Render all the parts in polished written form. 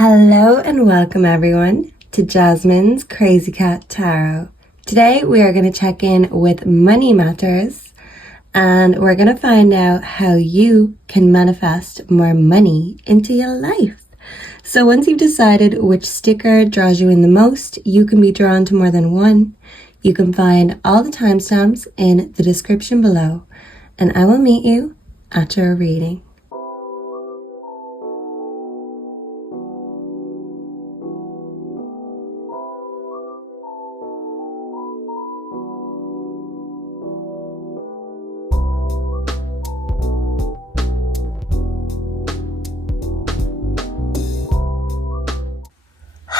Hello and welcome everyone to Jasmine's Crazy Cat Tarot. Today we are going to check in with money matters and we're going to find out how you can manifest more money into your life. So once you've decided which sticker draws you in the most, you can be drawn to more than one. You can find all the timestamps in the description below and I will meet you at your reading.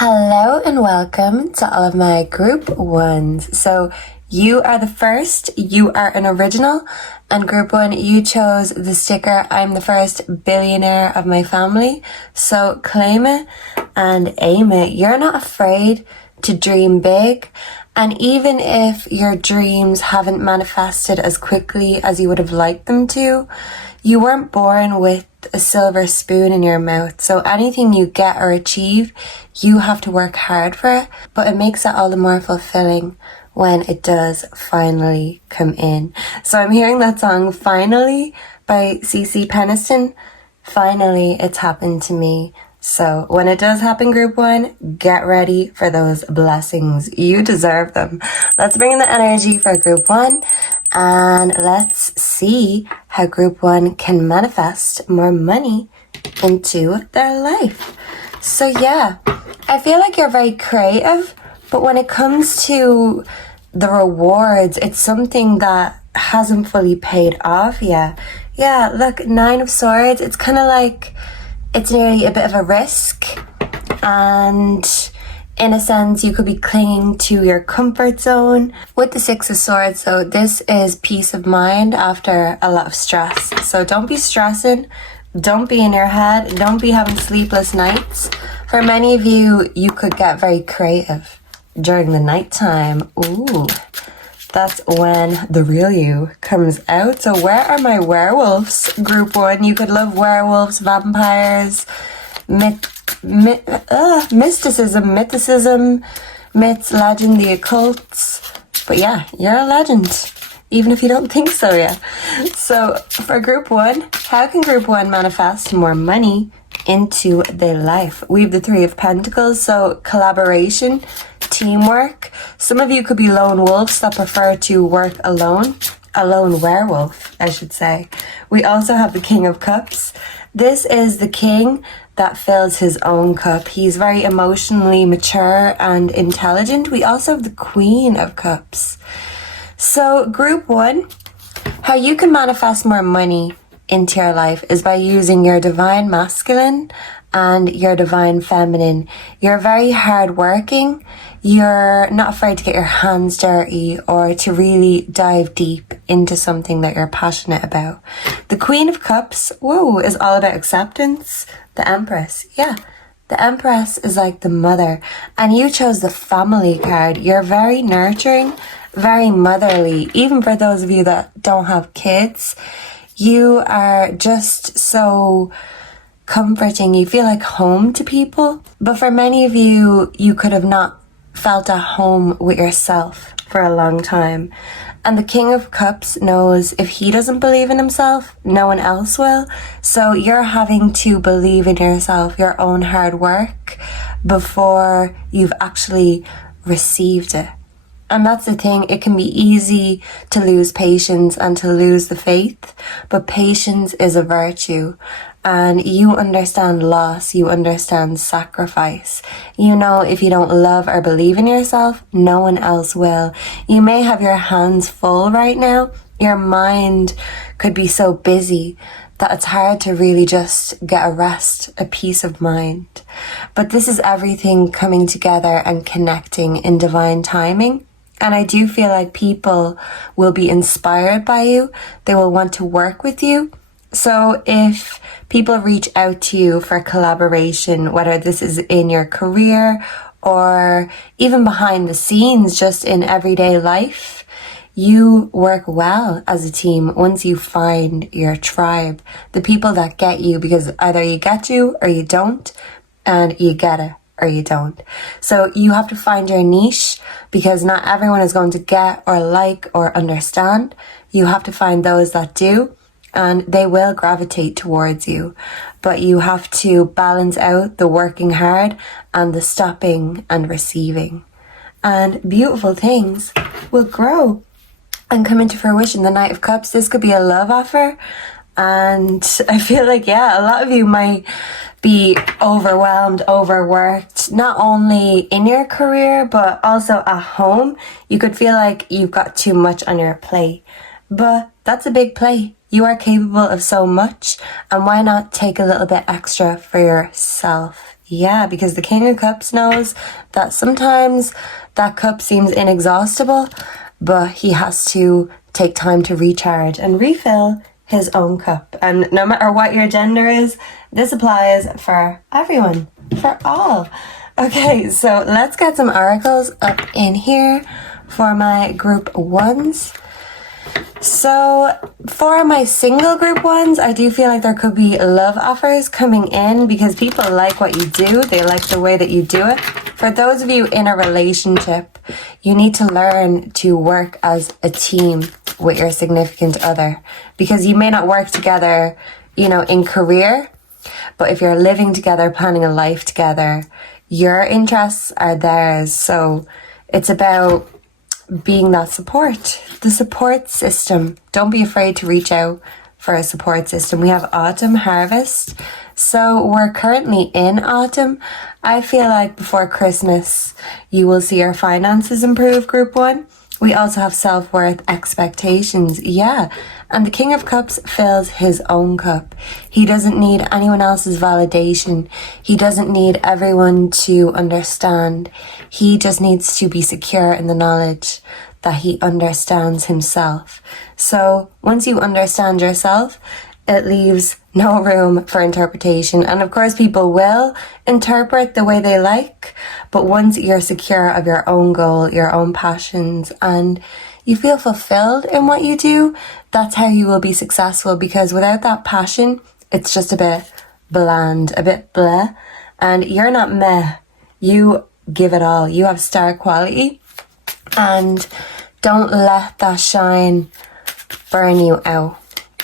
Hello and welcome to all of my group ones. So you are the first, you are an original, and group one, you chose the sticker, I'm the first billionaire of my family. So claim it and aim it. You're not afraid to dream big. And even if your dreams haven't manifested as quickly as you would have liked them to, you weren't born with a silver spoon in your mouth. So anything you get or achieve, you have to work hard for it. But it makes it all the more fulfilling when it does finally come in. So I'm hearing that song Finally by CC Peniston. Finally, it's happened to me. So when it does happen, group one, get ready for those blessings. You deserve them. Let's bring in the energy for group one and let's see how group one can manifest more money into their life. So yeah, I feel like you're very creative, but when it comes to the rewards, it's something that hasn't fully paid off yet. Yeah, look, 9 of Swords, it's kind of like it's nearly a bit of a risk, and in a sense you could be clinging to your comfort zone. With the 6 of Swords, so this is peace of mind after a lot of stress. So don't be stressing, don't be in your head, don't be having sleepless nights. For many of you, you could get very creative during the nighttime. Ooh, that's when the real you comes out. So where are my werewolves, group one? You could love werewolves, vampires, mysticism, myths, legend, the occults. But yeah, you're a legend, even if you don't think so yet. So for group one, how can group one manifest more money into their life? We have the 3 of Pentacles, so collaboration, teamwork. Some of you could be lone wolves that prefer to work alone. A lone werewolf, I should say. We also have the King of Cups. This is the king that fills his own cup. He's very emotionally mature and intelligent. We also have the Queen of Cups. So group one, how you can manifest more money into your life is by using your divine masculine and your divine feminine. You're very hardworking. You're not afraid to get your hands dirty or to really dive deep into something that you're passionate about. The Queen of Cups, whoa, is all about acceptance. The Empress, yeah. The Empress is like the mother. And you chose the family card. You're very nurturing, very motherly. Even for those of you that don't have kids, you are just so comforting. You feel like home to people. But for many of you, you could have not felt at home with yourself for a long time. And the King of Cups knows if he doesn't believe in himself, no one else will. So you're having to believe in yourself, your own hard work, before you've actually received it. And that's the thing, it can be easy to lose patience and to lose the faith, but patience is a virtue. And you understand loss, you understand sacrifice. You know if you don't love or believe in yourself, no one else will. You may have your hands full right now. Your mind could be so busy that it's hard to really just get a rest, a peace of mind. But this is everything coming together and connecting in divine timing. And I do feel like people will be inspired by you. They will want to work with you. So if people reach out to you for collaboration, whether this is in your career or even behind the scenes, just in everyday life, you work well as a team once you find your tribe, the people that get you, because either you get you or you don't. and you get it or you don't. So you have to find your niche, because not everyone is going to get or like or understand. You have to find those that do, and they will gravitate towards you. But you have to balance out the working hard and the stopping and receiving. And beautiful things will grow and come into fruition. The Knight of Cups, this could be a love offer. And I feel like, yeah, a lot of you might be overwhelmed, overworked, not only in your career, but also at home. You could feel like you've got too much on your plate. But that's a big plate. You are capable of so much. And why not take a little bit extra for yourself? Yeah, because the King of Cups knows that sometimes that cup seems inexhaustible, but he has to take time to recharge and refill his own cup. And no matter what your gender is, this applies for everyone, for all. Okay, so let's get some oracles up in here for my group ones. So for my single group ones, I do feel like there could be love offers coming in, because people like what you do. They like the way that you do it. For those of you in a relationship, you need to learn to work as a team with your significant other, because you may not work together, you know, in career, but if you're living together, planning a life together, your interests are theirs. So it's about being that support, the support system. Don't be afraid to reach out for a support system. We have autumn harvest. So we're currently in autumn. I feel like before Christmas, you will see your finances improve, group one. We also have self-worth expectations. Yeah. And the King of Cups fills his own cup. He doesn't need anyone else's validation. He doesn't need everyone to understand. He just needs to be secure in the knowledge that he understands himself. So once you understand yourself, it leaves no room for interpretation. And of course, people will interpret the way they like. But once you're secure of your own goal, your own passions, and you feel fulfilled in what you do, that's how you will be successful. Because without that passion, it's just a bit bland, a bit bleh. And you're not meh. You give it all. You have star quality. And don't let that shine burn you out,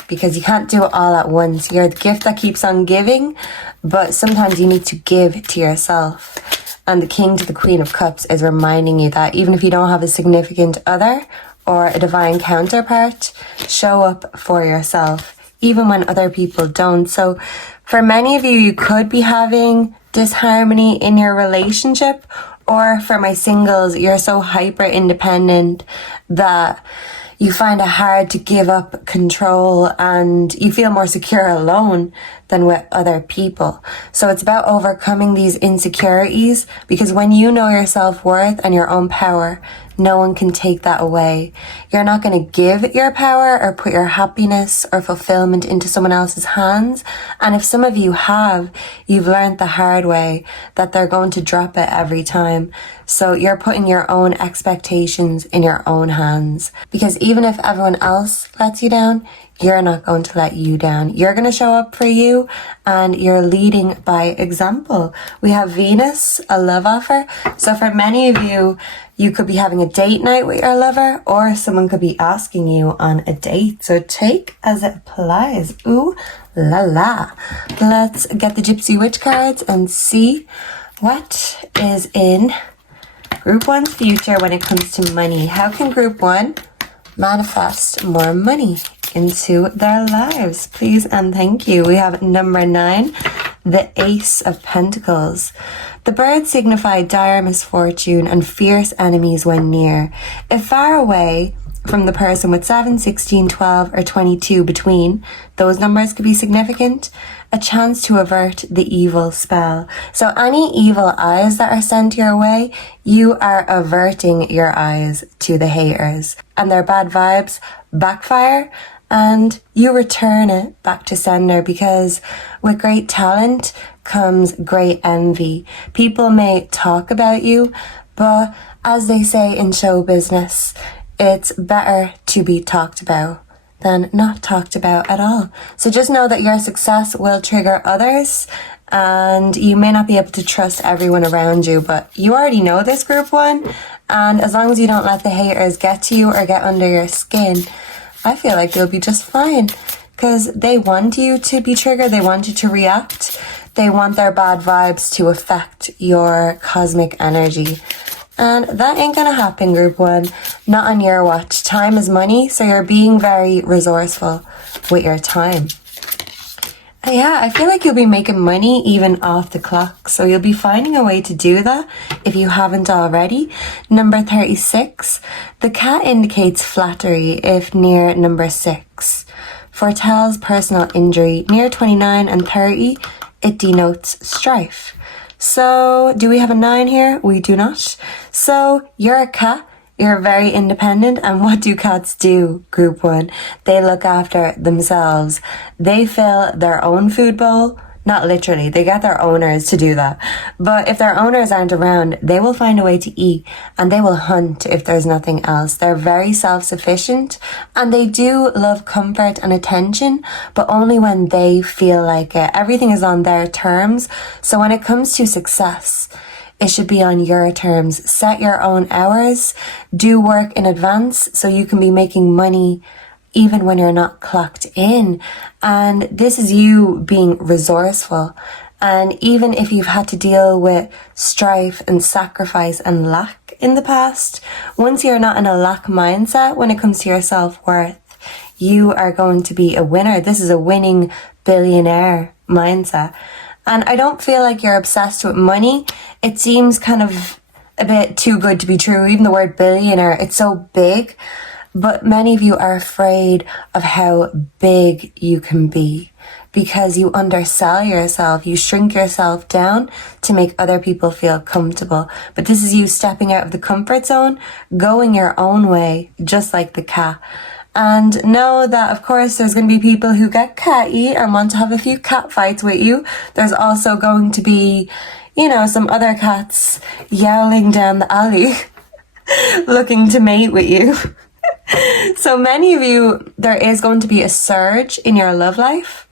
because you can't do it all at once. You're the gift that keeps on giving, but sometimes you need to give to yourself. And the King to the Queen of Cups is reminding you that even if you don't have a significant other or a divine counterpart, show up for yourself, even when other people don't. So for many of you, you could be having disharmony in your relationship, or for my singles, you're so hyper independent that you find it hard to give up control and you feel more secure alone than with other people. So it's about overcoming these insecurities, because when you know your self-worth and your own power, no one can take that away. You're not going to give your power or put your happiness or fulfillment into someone else's hands. And if some of you have, you've learned the hard way that they're going to drop it every time. So you're putting your own expectations in your own hands, because even if everyone else lets you down, you're not going to let you down. You're going to show up for you, and you're leading by example. We have Venus, a love offer. So for many of you, you could be having a date night with your lover, or someone could be asking you on a date. So take as it applies. Ooh la la. Let's get the Gypsy Witch cards and see what is in Group 1's future when it comes to money. How can Group 1 manifest more money into their lives? Please and thank you. We have number 9, the Ace of Pentacles. The birds signify dire misfortune and fierce enemies when near. If far away from the person with 7, 16, 12, or 22 between, those numbers could be significant. A chance to avert the evil spell. So any evil eyes that are sent your way, you are averting your eyes to the haters. And their bad vibes backfire, and you return it back to sender, because with great talent comes great envy. People may talk about you, but as they say in show business, it's better to be talked about than not talked about at all. So just know that your success will trigger others, and you may not be able to trust everyone around you, but you already know this, group one, and as long as you don't let the haters get to you or get under your skin, I feel like you'll be just fine, because they want you to be triggered, they want you to react, they want their bad vibes to affect your cosmic energy. And that ain't gonna happen, group one. Not on your watch. Time is money, so you're being very resourceful with your time. And yeah, I feel like you'll be making money even off the clock, so you'll be finding a way to do that if you haven't already. Number 36. The cat indicates flattery if near number 6. Foretells personal injury. Near 29 and 30, it denotes strife. So, do we have a 9 here? We do not. So, you're a cat, you're very independent, and what do cats do, group one? They look after themselves. They fill their own food bowl. Not literally, they get their owners to do that. But if their owners aren't around, they will find a way to eat, and they will hunt if there's nothing else. They're very self-sufficient, and they do love comfort and attention, but only when they feel like it. Everything is on their terms, so when it comes to success, it should be on your terms. Set your own hours, do work in advance, so you can be making money even when you're not clocked in. And this is you being resourceful. And even if you've had to deal with strife and sacrifice and lack in the past, once you're not in a lack mindset when it comes to your self-worth, you are going to be a winner. This is a winning billionaire mindset. And I don't feel like you're obsessed with money. It seems kind of a bit too good to be true. Even the word billionaire, it's so big. But many of you are afraid of how big you can be because you undersell yourself. You shrink yourself down to make other people feel comfortable. But this is you stepping out of the comfort zone, going your own way, just like the cat. And know that, of course, there's going to be people who get catty and want to have a few cat fights with you. There's also going to be, some other cats yowling down the alley looking to mate with you. So many of you, there is going to be a surge in your love life.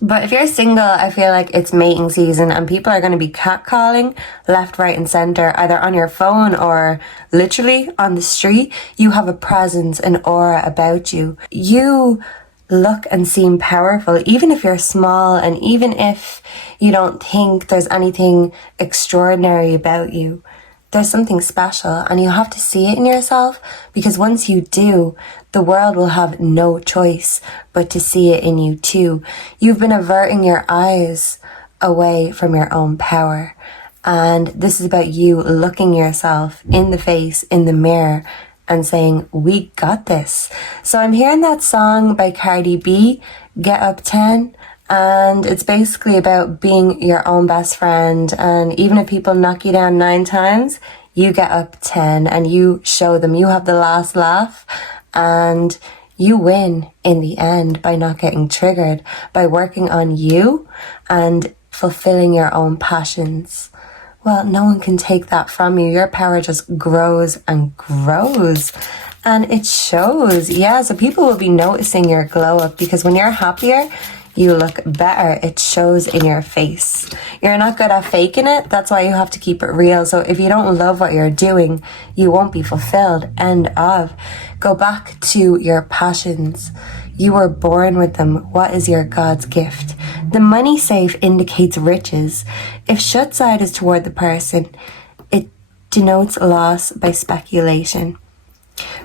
But if you're single, I feel like it's mating season and people are going to be catcalling left, right and center, either on your phone or literally on the street. You have a presence, an aura about you. You look and seem powerful, even if you're small and even if you don't think there's anything extraordinary about you. There's something special and you have to see it in yourself, because once you do, the world will have no choice but to see it in you too. You've been averting your eyes away from your own power, and this is about you looking yourself in the face, in the mirror, and saying, we got this. So I'm hearing that song by Cardi B, Get Up 10. And it's basically about being your own best friend. And even if people knock you down 9 times, you get up 10 and you show them you have the last laugh. And you win in the end by not getting triggered, by working on you and fulfilling your own passions. Well, no one can take that from you. Your power just grows and grows. And it shows. Yeah, so people will be noticing your glow up, because when you're happier, you look better. It shows in your face. You're not good at faking it. That's why you have to keep it real. So if you don't love what you're doing, you won't be fulfilled. End of. Go back to your passions. You were born with them. What is your God's gift? The money safe indicates riches. If shut side is toward the person, it denotes loss by speculation.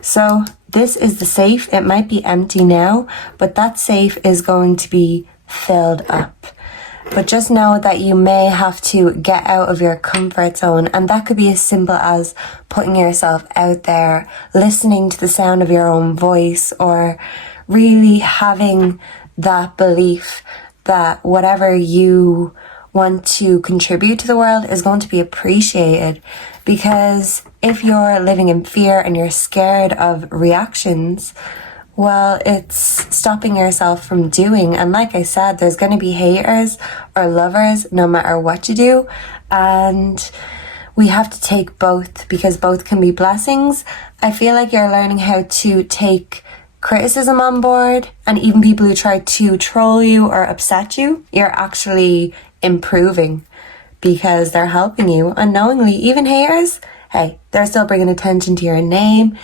So this is the safe. It might be empty now, but that safe is going to be filled up. But just know that you may have to get out of your comfort zone, and that could be as simple as putting yourself out there, listening to the sound of your own voice, or really having that belief that whatever you want to contribute to the world is going to be appreciated. Because if you're living in fear and you're scared of reactions, well, it's stopping yourself from doing. And like I said, there's going to be haters or lovers no matter what you do. And we have to take both, because both can be blessings. I feel like you're learning how to take criticism on board, and even people who try to troll you or upset you, you're actually improving because they're helping you unknowingly. Even haters, hey, they're still bringing attention to your name,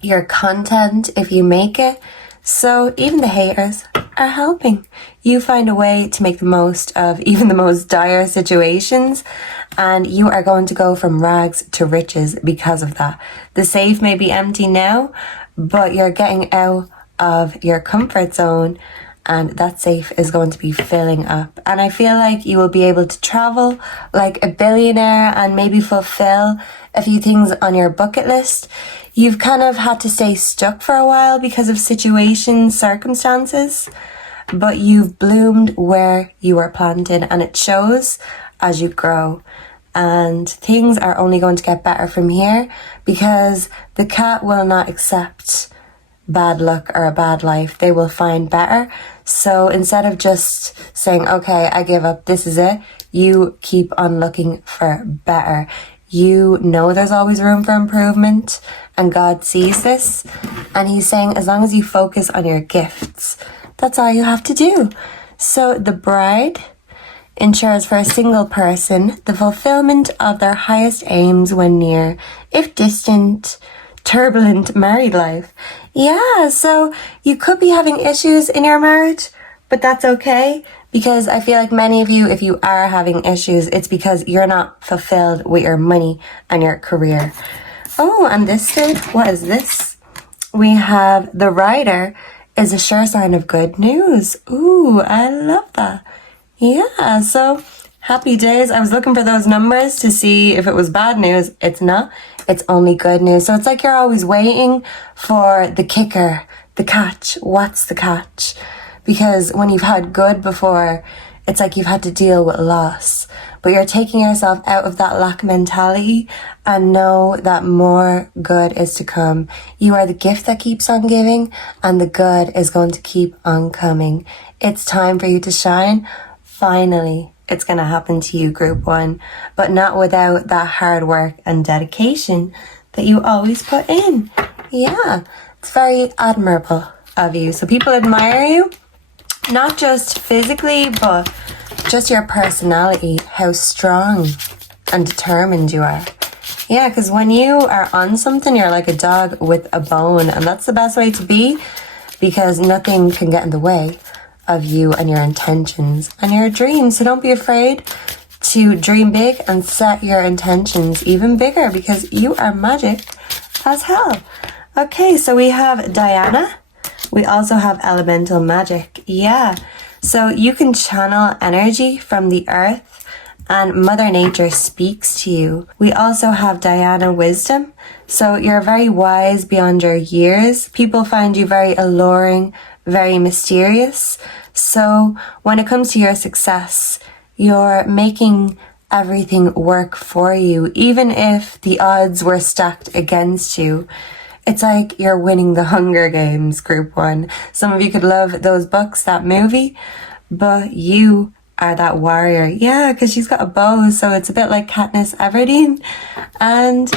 your content if you make it. So even the haters are helping you find a way to make the most of even the most dire situations, and you are going to go from rags to riches because of that. The safe may be empty now, but you're getting out of your comfort zone, and that safe is going to be filling up. And I feel like you will be able to travel like a billionaire and maybe fulfill a few things on your bucket list. You've kind of had to stay stuck for a while because of situations, circumstances, but you've bloomed where you were planted, and it shows as you grow. And things are only going to get better from here because the cat will not accept bad luck or a bad life. They will find better. So instead of just saying, okay, I give up, this is it, you keep on looking for better. You know there's always room for improvement, and God sees this, and he's saying as long as you focus on your gifts, that's all you have to do. So the bride ensures for a single person the fulfillment of their highest aims when near, if distant, turbulent married life. Yeah, so you could be having issues in your marriage, but that's okay, because I feel like many of you, if you are having issues, it's because you're not fulfilled with your money and your career. Oh, and this dude, what is this? We have the rider is a sure sign of good news. Ooh, I love that. Yeah, so happy days. I was looking for those numbers to see if it was bad news. It's not. It's only good news. So it's like you're always waiting for the kicker, the catch. What's the catch? Because when you've had good before, it's like you've had to deal with loss. But you're taking yourself out of that lack mentality and know that more good is to come. You are the gift that keeps on giving, and the good is going to keep on coming. It's time for you to shine. Finally, it's going to happen to you, Group 1, but not without that hard work and dedication that you always put in. Yeah, it's very admirable of you. So people admire you, not just physically, but just your personality, how strong and determined you are. Yeah, because when you are on something, you're like a dog with a bone, and that's the best way to be, because nothing can get in the way of you and your intentions and your dreams. So don't be afraid to dream big and set your intentions even bigger, because you are magic as hell. Okay, so we have Diana. We also have elemental magic. Yeah, so you can channel energy from the earth and Mother Nature speaks to you. We also have Diana wisdom. So you're very wise beyond your years. People find you very alluring, very mysterious. So when it comes to your success, you're making everything work for you, even if the odds were stacked against you. It's like you're winning the Hunger Games, Group 1. Some of you could love those books, that movie, but you are that warrior. Yeah, because she's got a bow, so it's a bit like Katniss Everdeen. And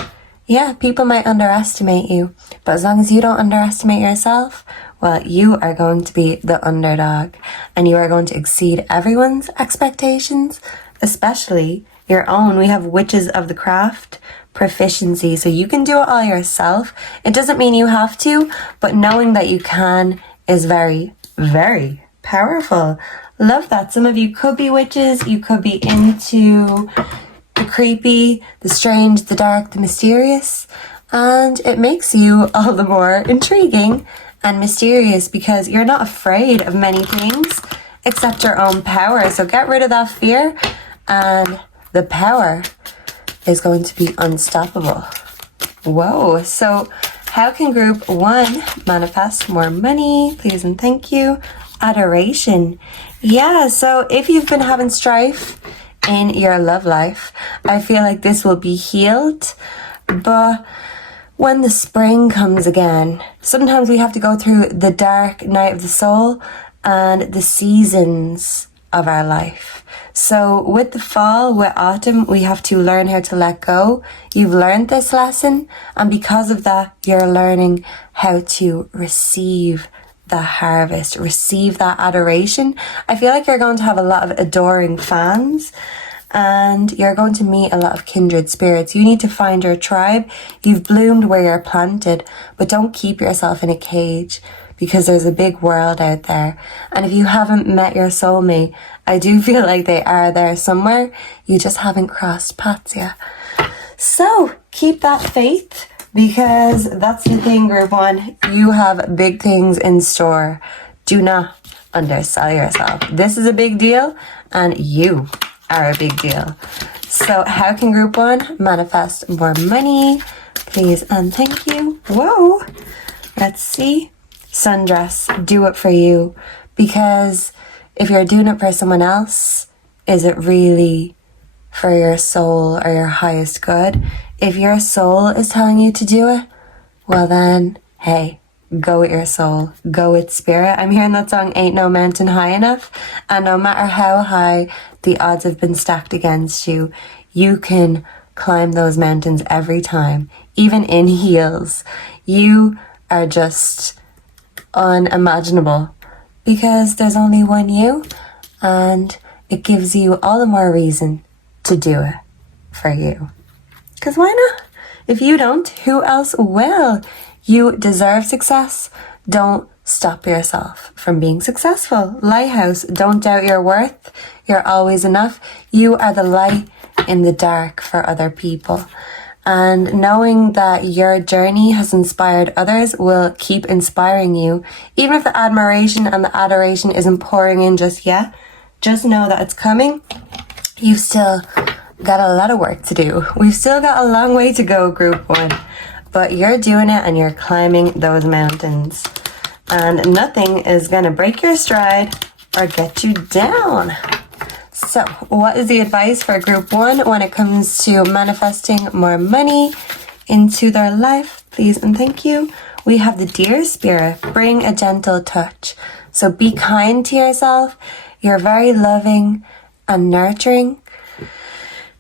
yeah, people might underestimate you, but as long as you don't underestimate yourself, well, you are going to be the underdog, and you are going to exceed everyone's expectations, especially your own. We have Witches of the Craft proficiency, so you can do it all yourself. It doesn't mean you have to, but knowing that you can is very, very powerful. Love that. Some of you could be witches. You could be into the creepy, the strange, the dark, the mysterious, and it makes you all the more intriguing and mysterious because you're not afraid of many things except your own power. So get rid of that fear, and the power is going to be unstoppable. Whoa. So how can Group 1 manifest more money? Please and thank you. Adoration. Yeah, so if you've been having strife in your love life, I feel like this will be healed. But when the spring comes again, sometimes we have to go through the dark night of the soul and the seasons of our life. So with the fall, with autumn, we have to learn how to let go. You've learned this lesson, and because of that, you're learning how to receive the harvest, receive that adoration. I feel like you're going to have a lot of adoring fans, and you're going to meet a lot of kindred spirits. You need to find your tribe. You've bloomed where you're planted, but don't keep yourself in a cage, because there's a big world out there. And if you haven't met your soulmate, I do feel like they are there somewhere. You just haven't crossed paths yet. So keep that faith, because that's the thing, group one. You have big things in store. Do not undersell yourself. This is a big deal, and you are a big deal. So how can group one manifest more money? Please and thank you. Whoa. Let's see. Sundress, do it for you. Because if you're doing it for someone else, is it really for your soul or your highest good? If your soul is telling you to do it, well then, hey, go with your soul, go with spirit. I'm hearing that song, Ain't No Mountain High Enough. And no matter how high the odds have been stacked against you, you can climb those mountains every time, even in heels. You are just unimaginable, because there's only one you, and it gives you all the more reason to do it for you. Because why not? If you don't, who else will? You deserve success. Don't stop yourself from being successful. Lighthouse, don't doubt your worth. You're always enough. You are the light in the dark for other people. And knowing that your journey has inspired others will keep inspiring you. Even if the admiration and the adoration isn't pouring in just yet, just know that it's coming. You've still got a lot of work to do. We've still got a long way to go, group one. But you're doing it, and you're climbing those mountains. And nothing is going to break your stride or get you down. So what is the advice for group one when it comes to manifesting more money into their life? Please and thank you. We have the Deer Spirit. Bring a gentle touch. So be kind to yourself. You're very loving and nurturing.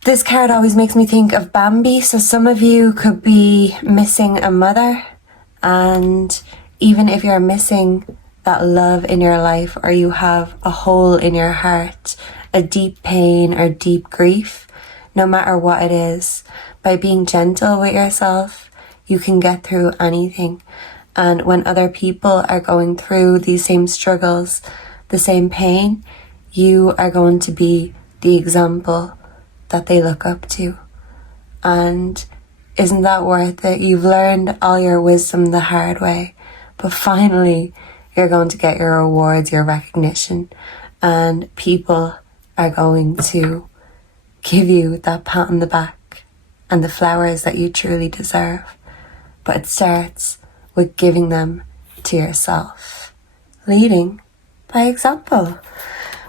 This card always makes me think of Bambi. So some of you could be missing a mother. And even if you're missing that love in your life, or you have a hole in your heart, a deep pain or deep grief, no matter what it is, by being gentle with yourself, you can get through anything. And when other people are going through these same struggles, the same pain, you are going to be the example that they look up to. And isn't that worth it? You've learned all your wisdom the hard way, but finally you're going to get your rewards, your recognition, and people are going to give you that pat on the back and the flowers that you truly deserve. But it starts with giving them to yourself, leading by example.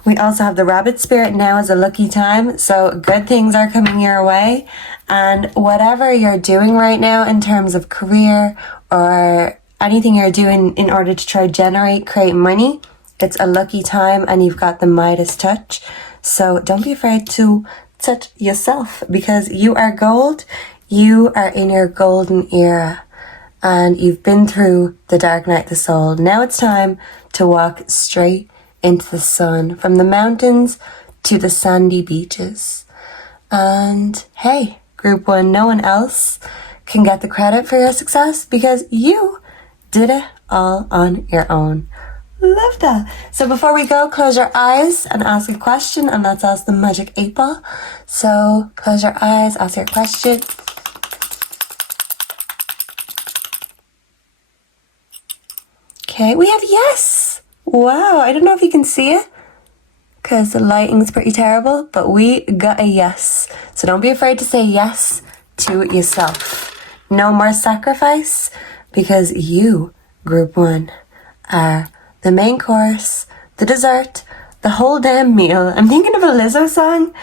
We also have the Rabbit Spirit. Now is a lucky time, so good things are coming your way. And whatever you're doing right now in terms of career or anything you're doing in order to try create money, it's a lucky time, and you've got the Midas touch. So don't be afraid to touch yourself, because you are gold. You are in your golden era, and you've been through the dark night of the soul. Now it's time to walk straight into the sun, from the mountains to the sandy beaches. And hey, group one, no one else can get the credit for your success, because you did it all on your own. Love that. So before we go, close your eyes and ask a question, and let's ask the magic 8 ball. So close your eyes, ask your question. Okay, we have yes. Wow, I don't know if you can see it because the lighting's pretty terrible, but we got a yes. So don't be afraid to say yes to yourself. No more sacrifice, because you, group one, are the main course, the dessert, the whole damn meal. I'm thinking of a Lizzo song.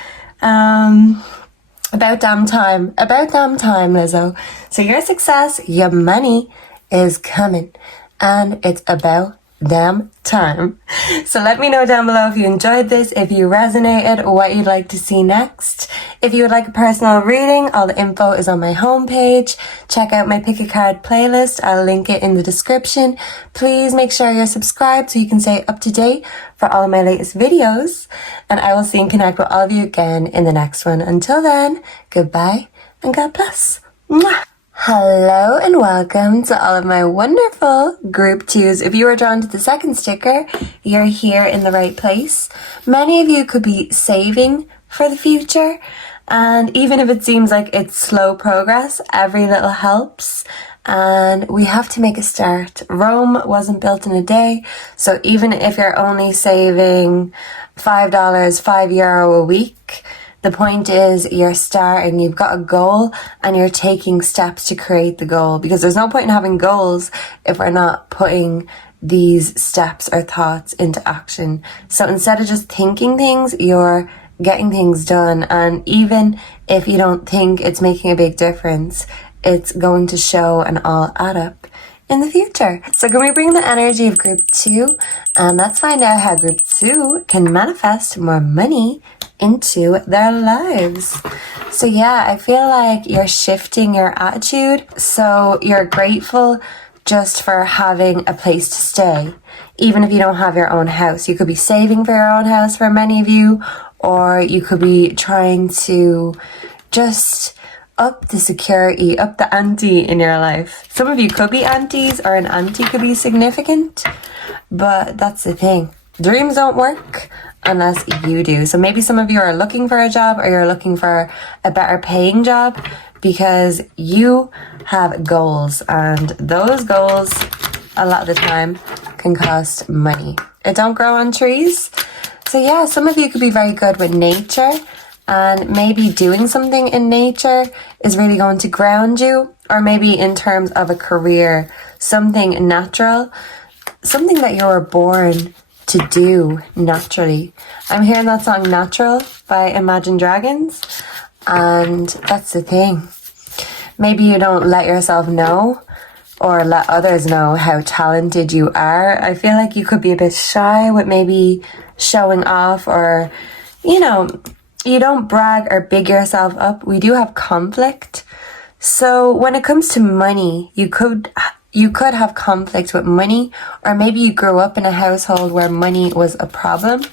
About damn time, Lizzo. So your success, your money is coming, and it's about damn time. So let me know down below if you enjoyed this, if you resonated, what you'd like to see next. If you would like a personal reading, all the info is on my homepage. Check out my Pick a Card playlist. I'll link it in the description. Please make sure you're subscribed so you can stay up to date for all of my latest videos. And I will see and connect with all of you again in the next one. Until then, goodbye and God bless. Mwah! Hello and welcome to all of my wonderful group 2s. If you are drawn to the second sticker, you're here in the right place. Many of you could be saving for the future, and even if it seems like it's slow progress, every little helps, and we have to make a start. Rome wasn't built in a day, so even if you're only saving $5, €5 a week, the point is you're starting, you've got a goal, and you're taking steps to create the goal, because there's no point in having goals if we're not putting these steps or thoughts into action. So instead of just thinking things, you're getting things done, and even if you don't think it's making a big difference, it's going to show and all add up in the future. So can we bring the energy of group 2, and let's find out how group 2 can manifest more money into their lives. So yeah, I feel like you're shifting your attitude. So you're grateful just for having a place to stay, even if you don't have your own house. You could be saving for your own house for many of you, or you could be trying to just up the security, up the ante in your life. Some of you could be aunties, or an auntie could be significant, but that's the thing. Dreams don't work unless you do. So maybe some of you are looking for a job, or you're looking for a better paying job because you have goals, and those goals a lot of the time can cost money. It don't grow on trees. So yeah, some of you could be very good with nature, and maybe doing something in nature is really going to ground you, or maybe in terms of a career, something natural, something that you were born to do naturally. I'm hearing that song Natural by Imagine Dragons, and that's the thing. Maybe you don't let yourself know or let others know how talented you are. I feel like you could be a bit shy with maybe showing off, or you don't brag or big yourself up. We do have conflict. So when it comes to money, you could have conflict with money, or maybe you grew up in a household where money was a problem.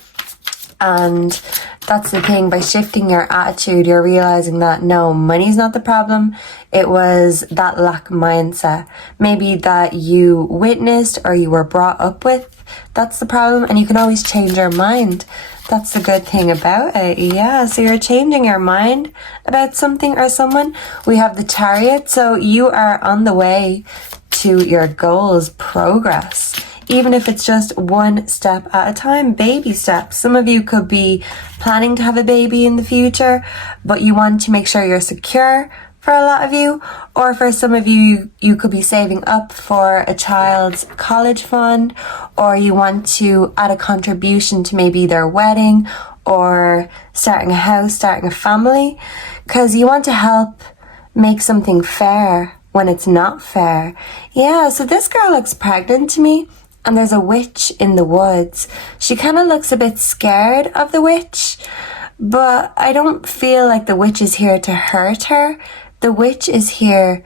And that's the thing, by shifting your attitude, you're realizing that no, money's not the problem. It was that lack mindset, maybe that you witnessed or you were brought up with. That's the problem, and you can always change your mind. That's the good thing about it. Yeah, so you're changing your mind about something or someone. We have the Chariot, so you are on the way to your goals, progress, even if it's just one step at a time, baby steps. Some of you could be planning to have a baby in the future, but you want to make sure you're secure for a lot of you, or for some of you, you could be saving up for a child's college fund, or you want to add a contribution to maybe their wedding, or starting a house, starting a family, because you want to help make something fair when it's not fair. Yeah, so this girl looks pregnant to me, and there's a witch in the woods. She kind of looks a bit scared of the witch, but I don't feel like the witch is here to hurt her. The witch is here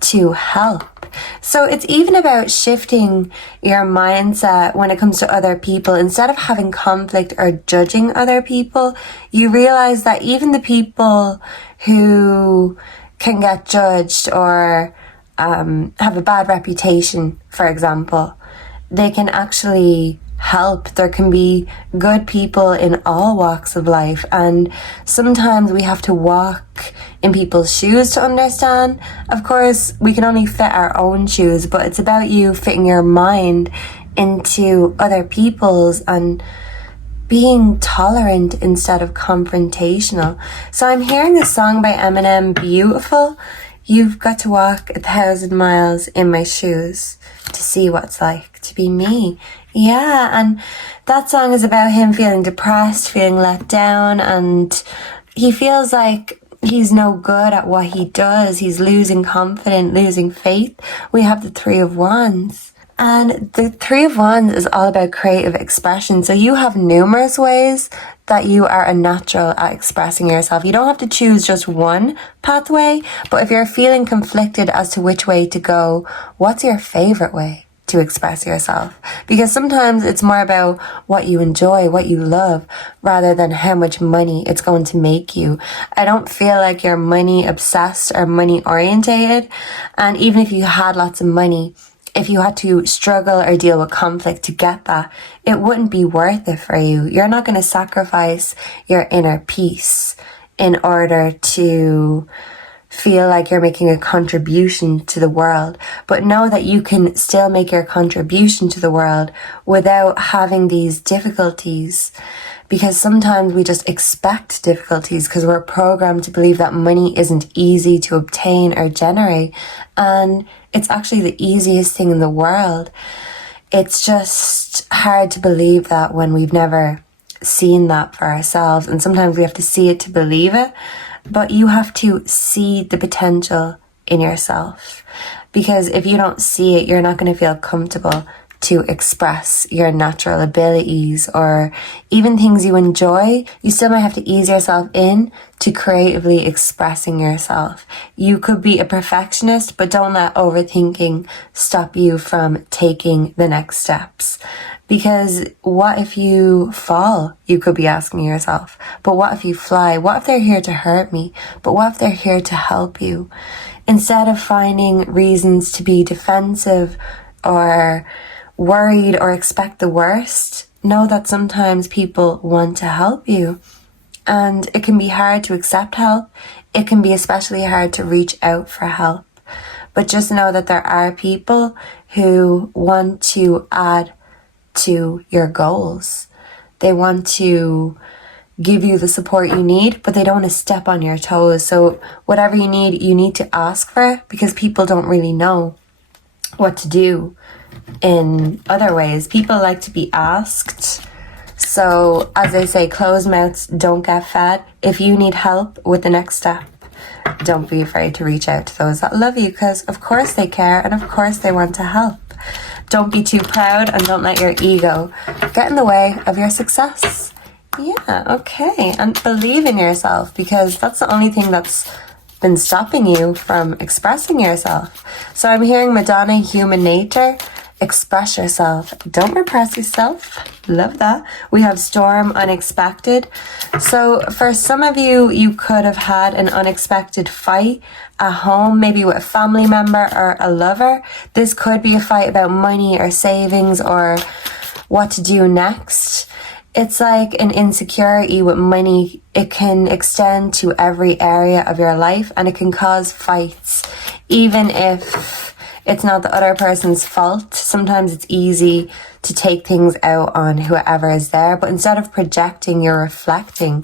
to help. So it's even about shifting your mindset when it comes to other people. Instead of having conflict or judging other people, you realize that even the people who can get judged or have a bad reputation, for example, they can actually help. There can be good people in all walks of life, and sometimes we have to walk in people's shoes to understand. Of course, we can only fit our own shoes, but it's about you fitting your mind into other people's and being tolerant instead of confrontational. So I'm hearing a song by Eminem, Beautiful. You've got to walk 1,000 miles in my shoes to see what it's like to be me. Yeah, and that song is about him feeling depressed, feeling let down, and he feels like he's no good at what he does. He's losing confidence, losing faith. We have the 3 of Wands. And the Three of Wands is all about creative expression. So you have numerous ways that you are a natural at expressing yourself. You don't have to choose just one pathway, but if you're feeling conflicted as to which way to go, what's your favorite way to express yourself? Because sometimes it's more about what you enjoy, what you love, rather than how much money it's going to make you. I don't feel like you're money obsessed or money orientated. And even if you had lots of money, if you had to struggle or deal with conflict to get that, it wouldn't be worth it for you. You're not going to sacrifice your inner peace in order to feel like you're making a contribution to the world. But know that you can still make your contribution to the world without having these difficulties. Because sometimes we just expect difficulties because we're programmed to believe that money isn't easy to obtain or generate. And it's actually the easiest thing in the world. It's just hard to believe that when we've never seen that for ourselves. And sometimes we have to see it to believe it. But you have to see the potential in yourself. Because if you don't see it, you're not going to feel comfortable to express your natural abilities or even things you enjoy. You still might have to ease yourself in to creatively expressing yourself. You could be a perfectionist, but don't let overthinking stop you from taking the next steps. Because what if you fall? You could be asking yourself. But what if you fly? What if they're here to hurt me? But what if they're here to help you? Instead of finding reasons to be defensive or worried or expect the worst, know that sometimes people want to help you. And it can be hard to accept help. It can be especially hard to reach out for help. But just know that there are people who want to add to your goals. They want to give you the support you need, but they don't want to step on your toes. So whatever you need to ask for, because people don't really know what to do in other ways. People like to be asked. So as they say, closed mouths don't get fed. If you need help with the next step, don't be afraid to reach out to those that love you, because of course they care and of course they want to help. Don't be too proud and don't let your ego get in the way of your success. Yeah, okay. And believe in yourself, because that's the only thing that's been stopping you from expressing yourself. So I'm hearing Madonna, human nature. Express yourself. Don't repress yourself. Love that. We have storm, unexpected. So for some of you, you could have had an unexpected fight at home, maybe with a family member or a lover. This could be a fight about money or savings or what to do next. It's like an insecurity with money. It can extend to every area of your life and it can cause fights, even if it's not the other person's fault. Sometimes it's easy to take things out on whoever is there, but instead of projecting, you're reflecting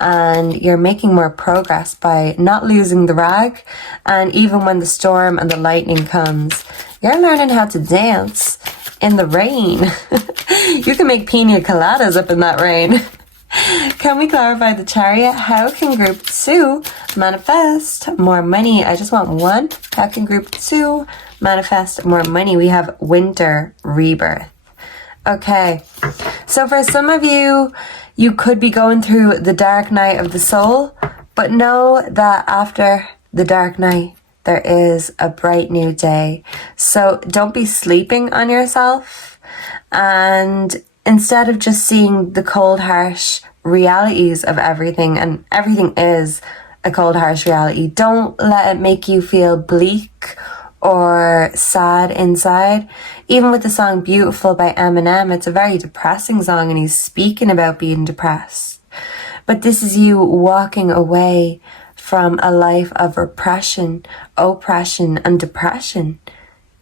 and you're making more progress by not losing the rag. And even when the storm and the lightning comes, you're learning how to dance in the rain. You can make pina coladas up in that rain. Can we clarify the Chariot? How can group 2 manifest more money? I just want one. How can group 2 manifest more money? We have winter rebirth. Okay, so for some of you, you could be going through the dark night of the soul, but know that after the dark night, there is a bright new day. So don't be sleeping on yourself, and instead of just seeing the cold, harsh realities of everything, and everything is a cold, harsh reality, don't let it make you feel bleak or sad inside. Even with the song Beautiful by Eminem, it's a very depressing song and he's speaking about being depressed. But this is you walking away from a life of repression, oppression and depression,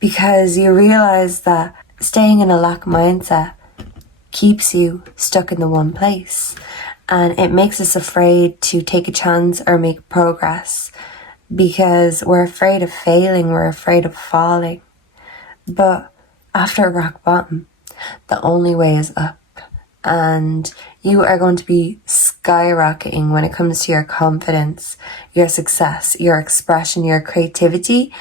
because you realize that staying in a lack mindset keeps you stuck in the one place, and it makes us afraid to take a chance or make progress because we're afraid of failing, we're afraid of falling. But after rock bottom, the only way is up, and you are going to be skyrocketing when it comes to your confidence, your success, your expression, your creativity,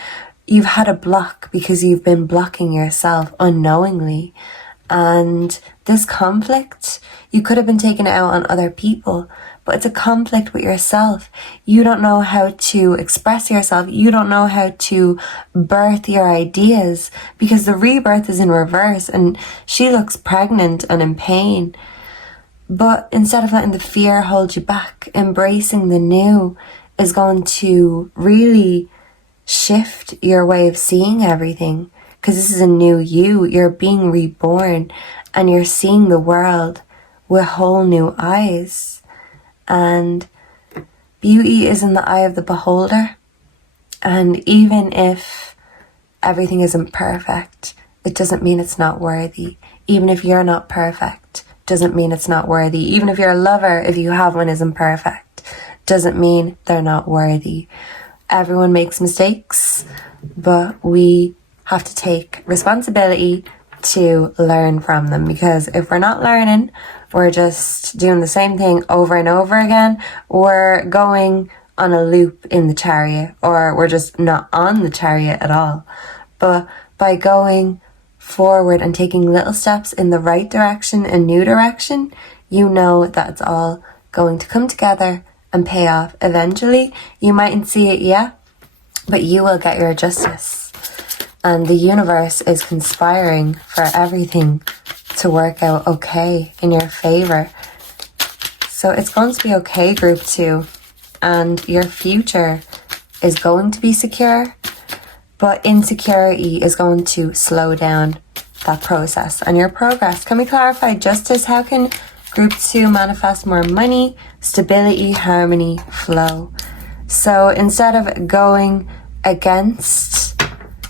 you've had a block because you've been blocking yourself unknowingly. And this conflict, you could have been taking it out on other people, but it's a conflict with yourself. You don't know how to express yourself. You don't know how to birth your ideas because the rebirth is in reverse and she looks pregnant and in pain. But instead of letting the fear hold you back, embracing the new is going to really shift your way of seeing everything. Because this is a new you. You're being reborn and you're seeing the world with whole new eyes. And beauty is in the eye of the beholder. And even if everything isn't perfect, it doesn't mean it's not worthy. Even if you're not perfect, doesn't mean it's not worthy. Even if you're a lover, if you have one, isn't perfect, doesn't mean they're not worthy. Everyone makes mistakes, but we have to take responsibility to learn from them, because if we're not learning, we're just doing the same thing over and over again. We're going on a loop in the chariot, or we're just not on the chariot at all. But by going forward and taking little steps in the right direction, a new direction, you know that it's all going to come together and pay off eventually. You mightn't see it yet, but you will get your justice. And the universe is conspiring for everything to work out okay in your favor. So it's going to be okay, group 2. And your future is going to be secure, but insecurity is going to slow down that process and your progress. Can we clarify justice? How can group 2 manifest more money, stability, harmony, flow? So instead of going against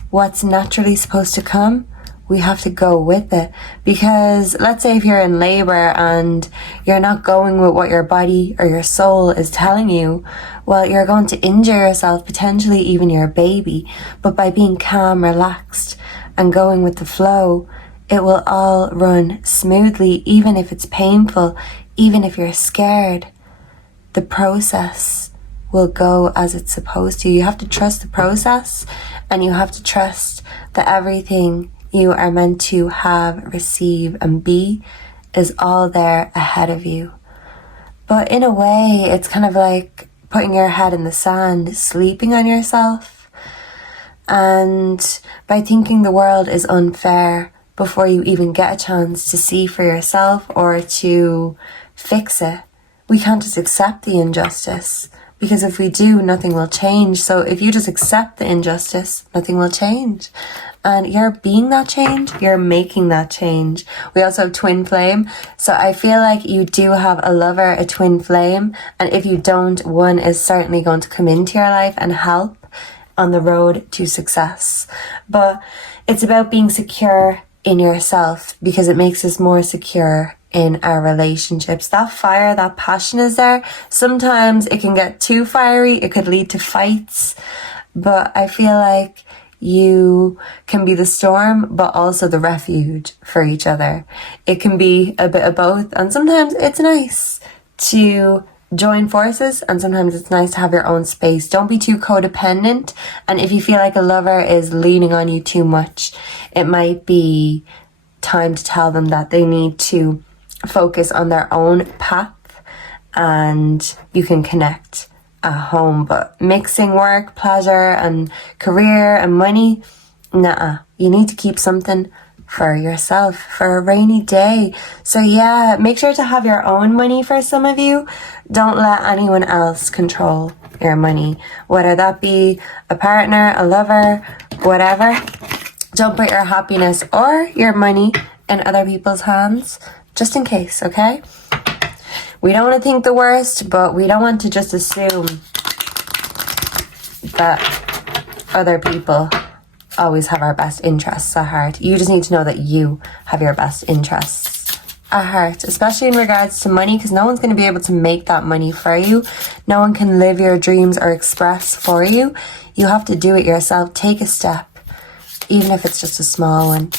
what's naturally supposed to come, we have to go with it. Because let's say if you're in labor and you're not going with what your body or your soul is telling you, well, you're going to injure yourself, potentially even your baby. But by being calm, relaxed, and going with the flow, it will all run smoothly, even if it's painful, even if you're scared. The process will go as it's supposed to. You have to trust the process, and you have to trust that everything you are meant to have, receive, and be is all there ahead of you. But in a way, it's kind of like putting your head in the sand, sleeping on yourself. And by thinking the world is unfair before you even get a chance to see for yourself or to fix it, we can't just accept the injustice. Because if we do, nothing will change. So if you just accept the injustice, nothing will change. And you're being that change, you're making that change. We also have twin flame. So I feel like you do have a lover, a twin flame. And if you don't, one is certainly going to come into your life and help on the road to success. But it's about being secure in yourself, because it makes us more secure in our relationships. That fire, that passion is there. Sometimes it can get too fiery. It could lead to fights. But I feel like you can be the storm, but also the refuge for each other. It can be a bit of both. And sometimes it's nice to join forces, and sometimes it's nice to have your own space. Don't be too codependent. And if you feel like a lover is leaning on you too much, it might be time to tell them that they need to focus on their own path, and you can connect at home. But mixing work, pleasure, and career and money, nah, you need to keep something for yourself for a rainy day. So yeah, make sure to have your own money for some of you. Don't let anyone else control your money, whether that be a partner, a lover, whatever. Don't put your happiness or your money in other people's hands, just in case, okay? We don't want to think the worst, but we don't want to just assume that other people always have our best interests at heart. You just need to know that you have your best interests at heart, especially in regards to money, because no one's going to be able to make that money for you. No one can live your dreams or express for you. You have to do it yourself. Take a step, even if it's just a small one.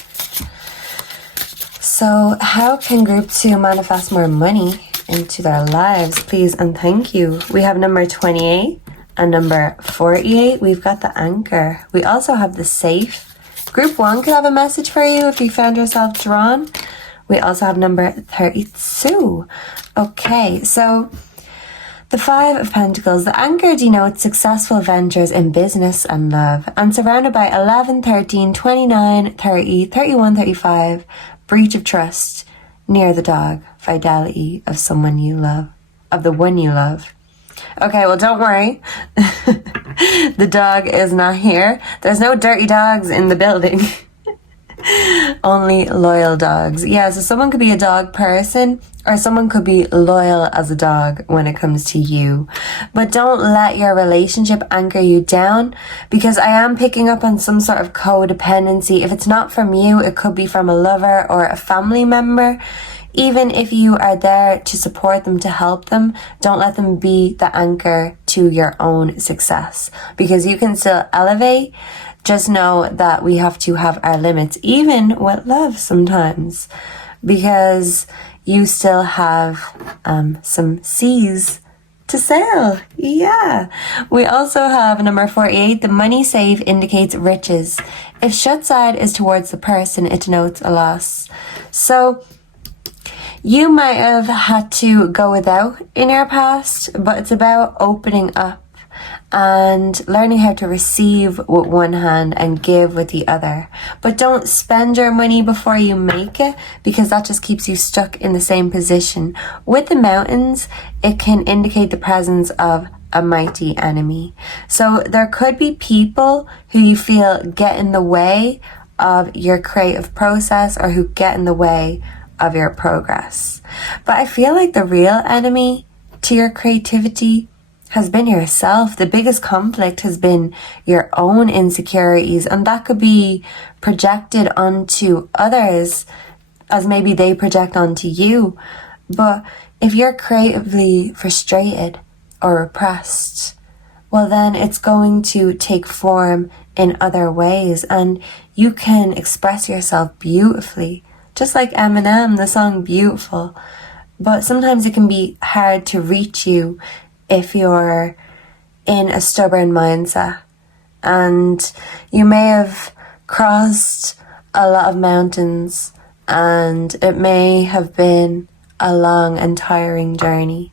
So how can group 2 manifest more money into their lives? Please and thank you. We have number 28 And number 48, we've got the anchor. We also have the safe. Group 1 could have a message for you if you found yourself drawn. We also have number 32. Okay, so the 5 of Pentacles. The anchor denotes successful ventures in business and love. And surrounded by 11, 13, 29, 30, 31, 35, breach of trust, near the dog, fidelity of someone you love, of the one you love. Okay, well, don't worry. The dog is not here. There's no dirty dogs in the building. Only loyal dogs. Yeah, so someone could be a dog person, or someone could be loyal as a dog when it comes to you. But don't let your relationship anchor you down, because I am picking up on some sort of codependency. If it's not from you, it could be from a lover or a family member. Even if you are there to support them, to help them, don't let them be the anchor to your own success, because you can still elevate. Just know that we have to have our limits, even with love sometimes, because you still have some seas to sail. Yeah. We also have number 48. The money safe indicates riches. If shut side is towards the person, it denotes a loss. So you might have had to go without in your past, but it's about opening up and learning how to receive with one hand and give with the other. But don't spend your money before you make it, because that just keeps you stuck in the same position. With the mountains, it can indicate the presence of a mighty enemy. So there could be people who you feel get in the way of your creative process, or who get in the way of your progress. But I feel like the real enemy to your creativity has been yourself. The biggest conflict has been your own insecurities, and that could be projected onto others as maybe they project onto you. But if you're creatively frustrated or repressed, well, then it's going to take form in other ways, and you can express yourself beautifully, just like Eminem, the song Beautiful. But sometimes it can be hard to reach you if you're in a stubborn mindset, and you may have crossed a lot of mountains, and it may have been a long and tiring journey.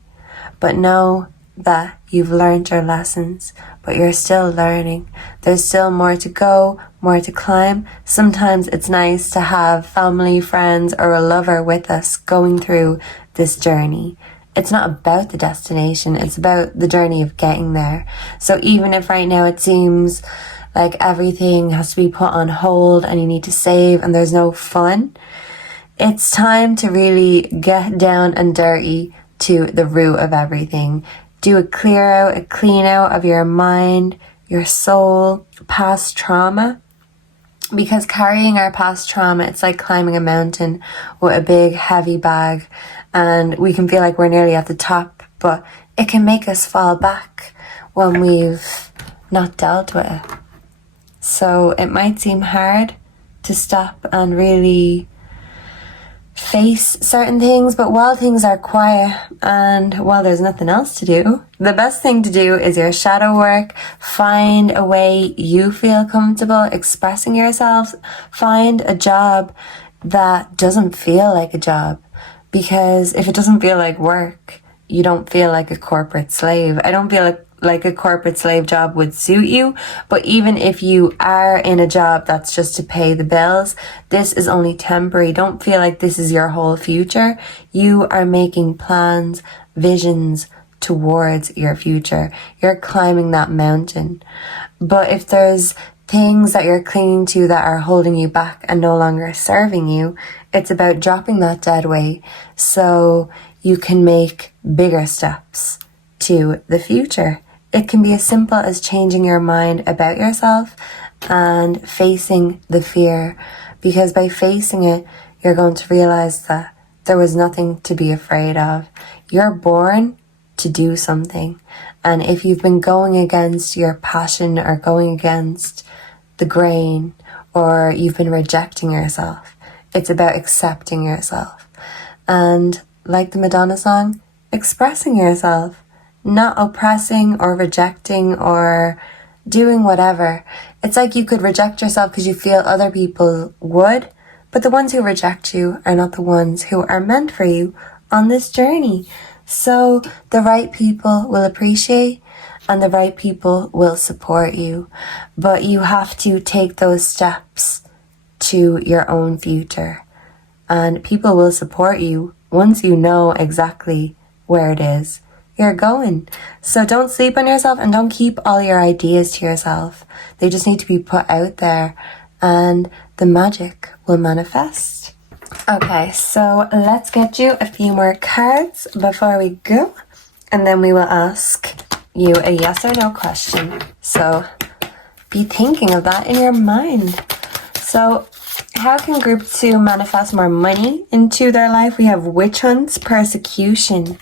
But know that you've learned your lessons, but you're still learning. There's still more to go, more to climb. Sometimes it's nice to have family, friends, or a lover with us going through this journey. It's not about the destination, it's about the journey of getting there. So even if right now it seems like everything has to be put on hold and you need to save and there's no fun, it's time to really get down and dirty to the root of everything. Do a clear out, a clean out of your mind, your soul, past trauma. Because carrying our past trauma, it's like climbing a mountain with a big heavy bag, and we can feel like we're nearly at the top, but it can make us fall back when we've not dealt with it. So it might seem hard to stop and really face certain things, but while things are quiet and while there's nothing else to do, the best thing to do is your shadow work. Find a way you feel comfortable expressing yourself. Find a job that doesn't feel like a job, because if it doesn't feel like work, you don't feel like a corporate slave. I don't feel like a corporate slave job would suit you, but even if you are in a job that's just to pay the bills, this is only temporary. Don't feel like this is your whole future. You are making plans, visions towards your future. You're climbing that mountain. But if there's things that you're clinging to that are holding you back and no longer serving you, it's about dropping that dead weight so you can make bigger steps to the future. It can be as simple as changing your mind about yourself and facing the fear, because by facing it, you're going to realize that there was nothing to be afraid of. You're born to do something, and if you've been going against your passion or going against the grain, or you've been rejecting yourself, it's about accepting yourself. And like the Madonna song, expressing yourself. not oppressing or rejecting or doing whatever. It's like you could reject yourself because you feel other people would, but the ones who reject you are not the ones who are meant for you on this journey. So the right people will appreciate and the right people will support you, but you have to take those steps to your own future, and people will support you once you know exactly where it is you're going. So don't sleep on yourself and don't keep all your ideas to yourself. They just need to be put out there and the magic will manifest. Okay, so let's get you a few more cards before we go, and then we will ask you a yes or no question. So be thinking of that in your mind. So how can group 2 manifest more money into their life? We have witch hunts, persecution.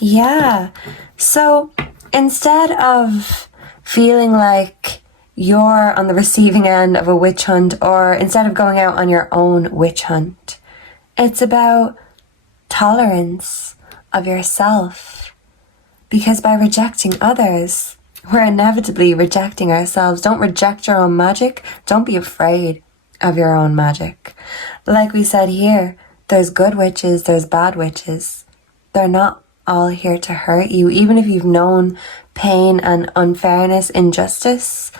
Yeah. So instead of feeling like you're on the receiving end of a witch hunt, or instead of going out on your own witch hunt, it's about tolerance of yourself. Because by rejecting others, we're inevitably rejecting ourselves. Don't reject your own magic. Don't be afraid of your own magic. Like we said here, there's good witches, there's bad witches. They're not all here to hurt you. Even if you've known pain and unfairness, injustice,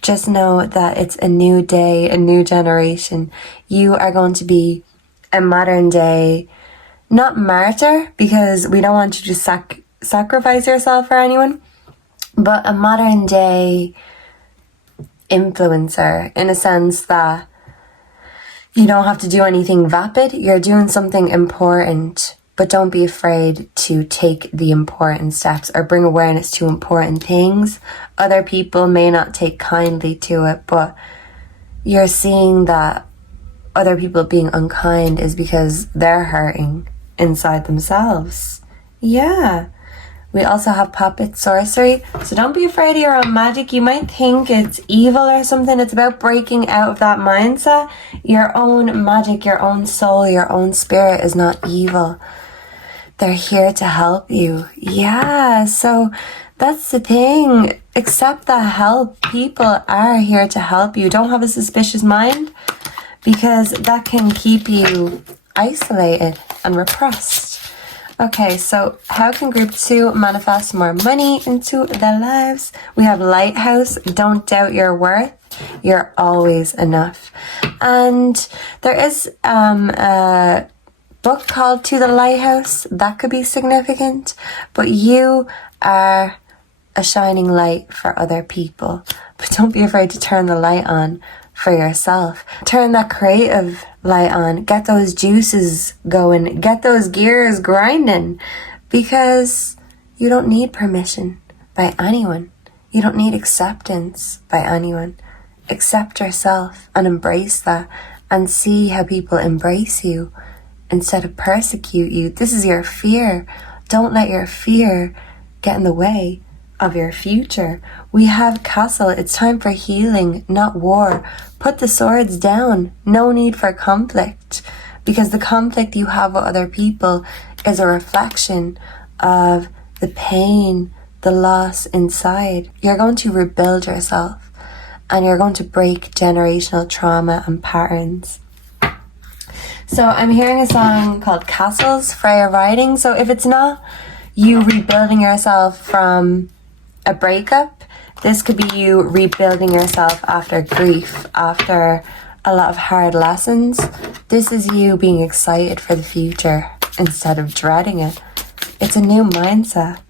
just know that it's a new day, a new generation. You are going to be a modern day, not martyr, because we don't want you to sacrifice yourself for anyone, but a modern day influencer, in a sense that you don't have to do anything vapid. You're doing something important, but don't be afraid to take the important steps or bring awareness to important things. Other people may not take kindly to it, but you're seeing that other people being unkind is because they're hurting inside themselves. Yeah. We also have puppet sorcery. So don't be afraid of your own magic. You might think it's evil or something. It's about breaking out of that mindset. Your own magic, your own soul, your own spirit is not evil. They're here to help you. Yeah, so that's the thing. Accept that help. People are here to help you. Don't have a suspicious mind, because that can keep you isolated and repressed. Okay, so how can group 2 manifest more money into their lives? We have lighthouse. Don't doubt your worth. You're always enough. And there is a book called To the Lighthouse. That could be significant. But you are a shining light for other people. But don't be afraid to turn the light on for yourself. Turn that creative light on. Get those juices going. Get those gears grinding. Because you don't need permission by anyone. You don't need acceptance by anyone. Accept yourself and embrace that, and see how people embrace you instead of persecute you. This is your fear. Don't let your fear get in the way of your future. We have castle. It's time for healing, not war. Put the swords down. No need for conflict, because the conflict you have with other people is a reflection of the pain, the loss inside. You're going to rebuild yourself, and you're going to break generational trauma and patterns. So I'm hearing a song called Castles, Freya Riding. So if it's not you rebuilding yourself from a breakup, this could be you rebuilding yourself after grief, after a lot of hard lessons. This is you being excited for the future instead of dreading it. It's a new mindset.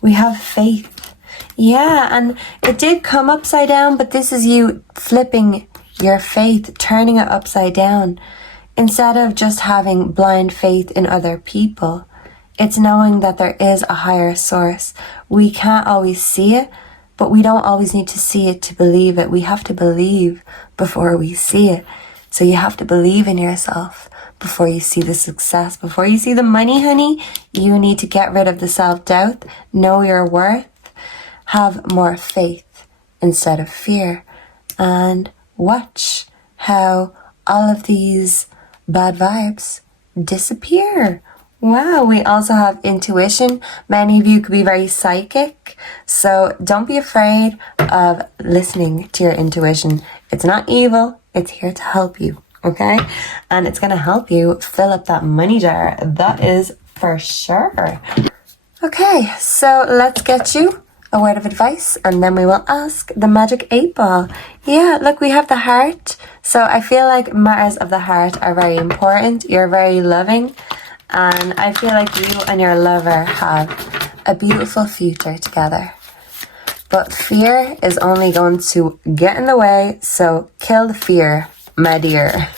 We have faith. Yeah, and it did come upside down, but this is you flipping your faith, turning it upside down. Instead of just having blind faith in other people, it's knowing that there is a higher source. We can't always see it, but we don't always need to see it to believe it. We have to believe before we see it. So you have to believe in yourself before you see the success. Before you see the money, honey, you need to get rid of the self-doubt, know your worth, have more faith instead of fear, and watch how all of these bad vibes disappear. Wow, we also have intuition. Many of you could be very psychic, so don't be afraid of listening to your intuition. It's not evil, it's here to help you, okay? And it's going to help you fill up that money jar. That is for sure. Okay, so let's get you a word of advice, and then we will ask the magic 8 ball. Yeah, look, we have the heart. So I feel like matters of the heart are very important. You're very loving. And I feel like you and your lover have a beautiful future together. But fear is only going to get in the way, so kill the fear, my dear.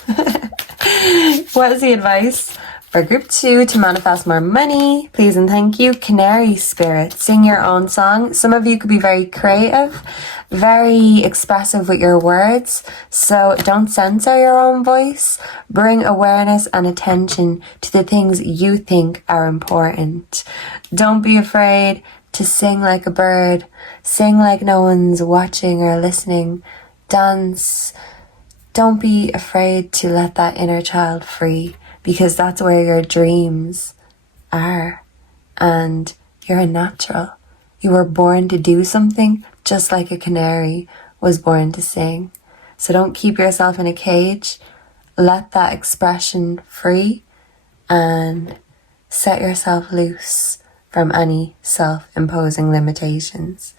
What is the advice for group 2 to manifest more money? Please and thank you. Canary spirit, sing your own song. Some of you could be very creative, very expressive with your words, so don't censor your own voice. Bring awareness and attention to the things you think are important. Don't be afraid to sing like a bird, sing like no one's watching or listening, dance. Don't be afraid to let that inner child free, because that's where your dreams are, and you're a natural. You were born to do something, just like a canary was born to sing. So don't keep yourself in a cage. Let that expression free and set yourself loose from any self-imposing limitations.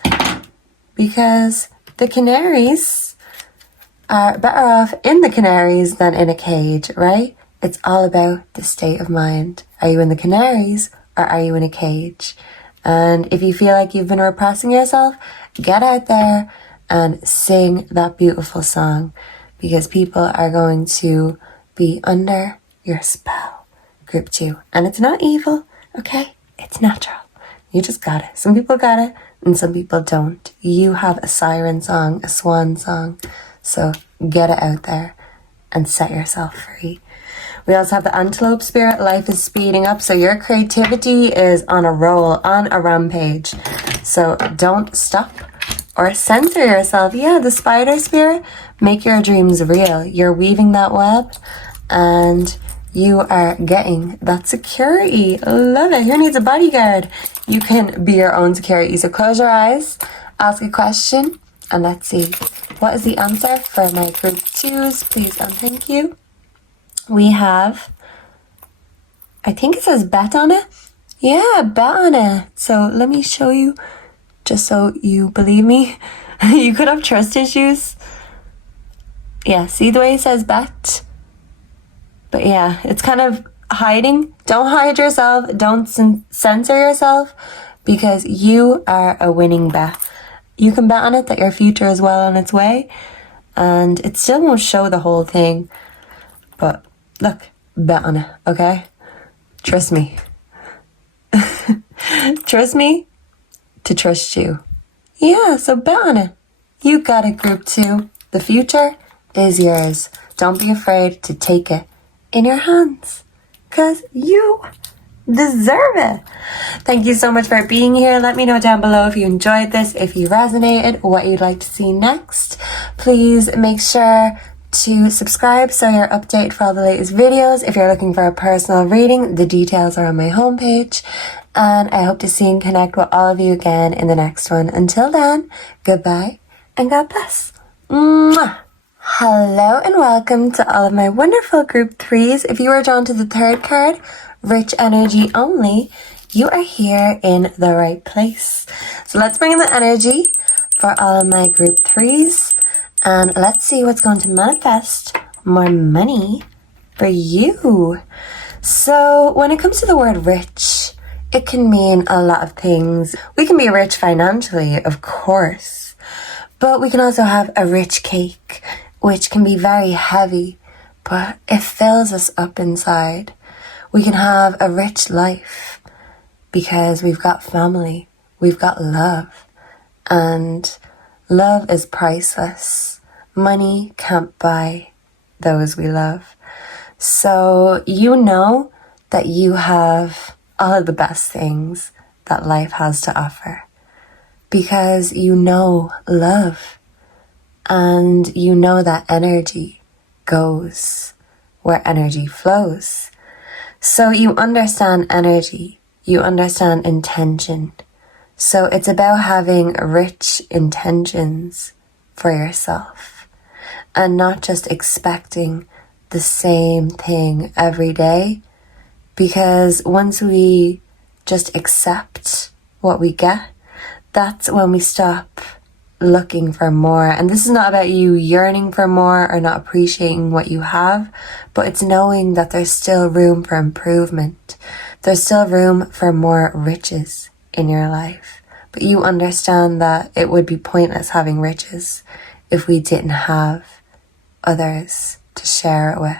Because the canaries are better off in the canaries than in a cage, right? It's all about the state of mind. Are you in the canaries or are you in a cage? And if you feel like you've been repressing yourself, get out there and sing that beautiful song, because people are going to be under your spell. Group 2. And it's not evil, okay? It's natural. You just got it. Some people got it and some people don't. You have a siren song, a swan song. So get it out there and set yourself free. We also have the antelope spirit. Life is speeding up, so your creativity is on a roll, on a rampage. So don't stop or censor yourself. Yeah, the spider spirit, make your dreams real. You're weaving that web and you are getting that security. Love it. Who needs a bodyguard? You can be your own security. So close your eyes, ask a question, and let's see. What is the answer for my group 2s? Please and thank you. We have, I think it says bet on it. Yeah, bet on it. So let me show you, just so you believe me. You could have trust issues. Yeah, see the way it says bet? But yeah, it's kind of hiding. Don't hide yourself. Don't censor yourself, because you are a winning bet. You can bet on it that your future is well on its way, and it still won't show the whole thing. But look, bet on it, okay? Trust me. Trust me to trust you. Yeah, so bet on it. You got it, group 2. The future is yours. Don't be afraid to take it in your hands, because you deserve it. Thank you so much for being here. Let me know down below if you enjoyed this, if you resonated, what you'd like to see next. Please make sure to subscribe so you're updated for all the latest videos. If you're looking for a personal reading, the details are on my homepage. And I hope to see and connect with all of you again in the next one. Until then, goodbye and God bless. Mwah. Hello and welcome to all of my wonderful group 3s. If you are drawn to the 3rd card, Rich Energy Only, you are here in the right place. So let's bring in the energy for all of my group 3s. And let's see what's going to manifest more money for you. So when it comes to the word rich, it can mean a lot of things. We can be rich financially, of course, but we can also have a rich cake, which can be very heavy, but it fills us up inside. We can have a rich life because we've got family, we've got love, and love is priceless. Money can't buy those we love. So you know that you have all of the best things that life has to offer, because you know love, and you know that energy goes where energy flows. So you understand energy, you understand intention. So it's about having rich intentions for yourself and not just expecting the same thing every day, because once we just accept what we get, that's when we stop looking for more. And this is not about you yearning for more or not appreciating what you have, but it's knowing that there's still room for improvement. There's still room for more riches in your life. But you understand that it would be pointless having riches if we didn't have others to share it with.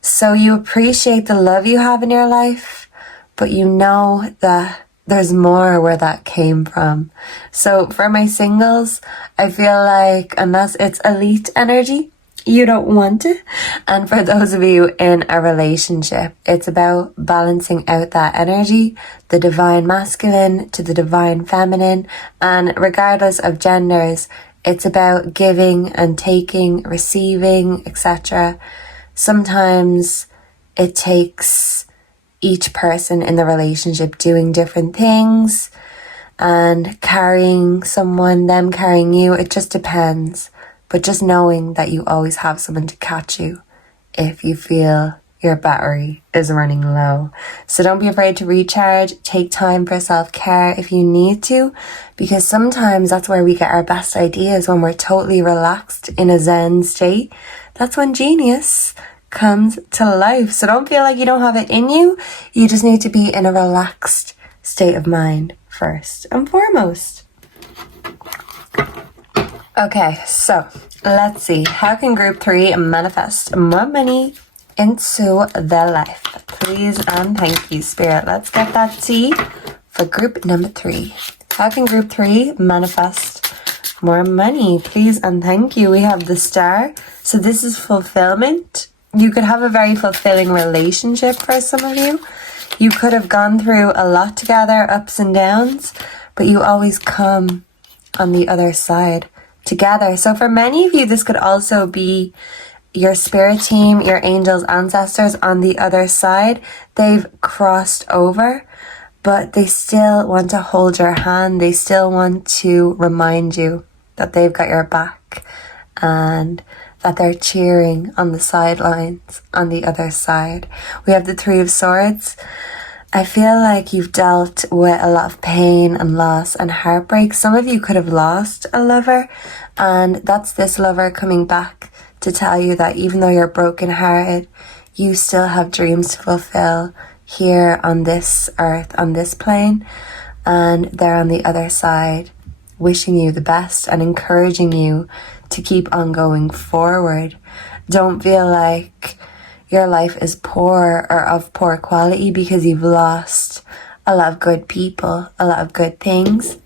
So you appreciate the love you have in your life, but you know that there's more where that came from. So for my singles, I feel like unless it's elite energy, you don't want it. And for those of you in a relationship, it's about balancing out that energy, the divine masculine to the divine feminine. And regardless of genders, it's about giving and taking, receiving, etc. Sometimes it takes each person in the relationship doing different things and carrying someone, them carrying you. It just depends. But just knowing that you always have someone to catch you if you feel your battery is running low. So don't be afraid to recharge. Take time for self-care if you need to, because sometimes that's where we get our best ideas, when we're totally relaxed in a Zen state. That's when genius comes to life. So don't feel like you don't have it in you. You just need to be in a relaxed state of mind first and foremost. Okay, so let's see. How can group 3 manifest more money into their life? Please and thank you, Spirit. Let's get that tea for group number 3. How can group 3 manifest more money? Please and thank you. We have the Star. So this is fulfillment. You could have a very fulfilling relationship for some of you. You could have gone through a lot together, ups and downs, but you always come on the other side together. So for many of you, this could also be your spirit team, your angels, ancestors on the other side. They've crossed over, but they still want to hold your hand. They still want to remind you that they've got your back and that they're cheering on the sidelines on the other side. We have the 3 of Swords. I feel like you've dealt with a lot of pain and loss and heartbreak. Some of you could have lost a lover, and that's this lover coming back to tell you that even though you're brokenhearted, you still have dreams to fulfill here on this earth, on this plane, and they're on the other side wishing you the best and encouraging you to keep on going forward. Don't feel like your life is poor or of poor quality because you've lost a lot of good people, a lot of good things.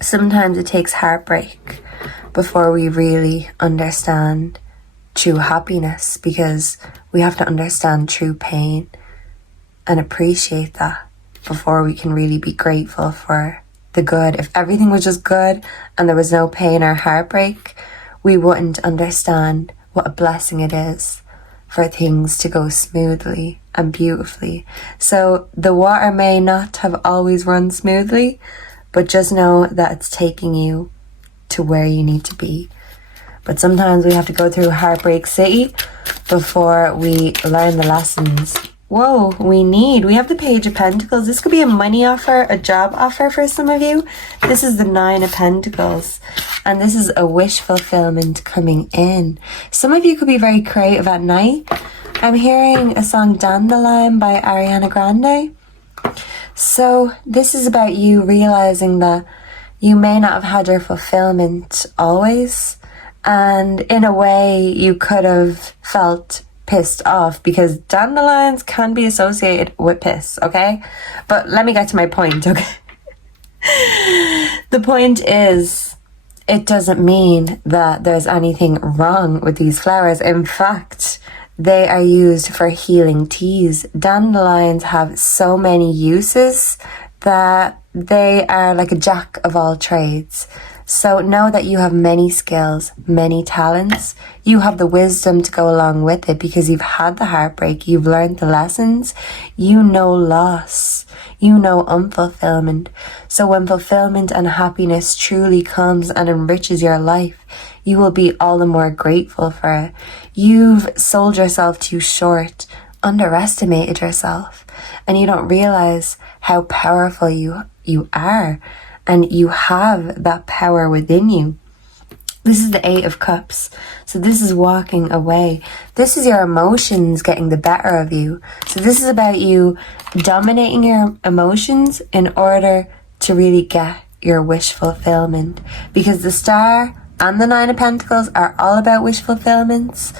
Sometimes it takes heartbreak before we really understand true happiness, because we have to understand true pain and appreciate that before we can really be grateful for the good. If everything was just good and there was no pain or heartbreak, we wouldn't understand what a blessing it is for things to go smoothly and beautifully. So the water may not have always run smoothly, but just know that it's taking you to where you need to be. But sometimes we have to go through Heartbreak City before we learn the lessons. Whoa, we have the Page of Pentacles. This could be a money offer, a job offer for some of you. This is the 9 of Pentacles, and this is a wish fulfillment coming in. Some of you could be very creative at night. I'm hearing a song Dandelion by Ariana Grande. So this is about you realizing that you may not have had your fulfillment always, and in a way you could have felt pissed off because dandelions can be associated with piss, okay? But let me get to my point, okay? The point is, it doesn't mean that there's anything wrong with these flowers. In fact, they are used for healing teas. Dandelions have so many uses that they are like a jack of all trades. So know that you have many skills, many talents. You have the wisdom to go along with it because you've had the heartbreak, you've learned the lessons, you know loss, you know unfulfillment. So when fulfillment and happiness truly comes and enriches your life, you will be all the more grateful for it. You've sold yourself too short, underestimated yourself, and you don't realize how powerful you are, and you have that power within you. This is the 8 of Cups. So this is walking away. This is your emotions getting the better of you. So this is about you dominating your emotions in order to really get your wish fulfillment. Because the Star and the 9 of Pentacles are all about wish fulfillments.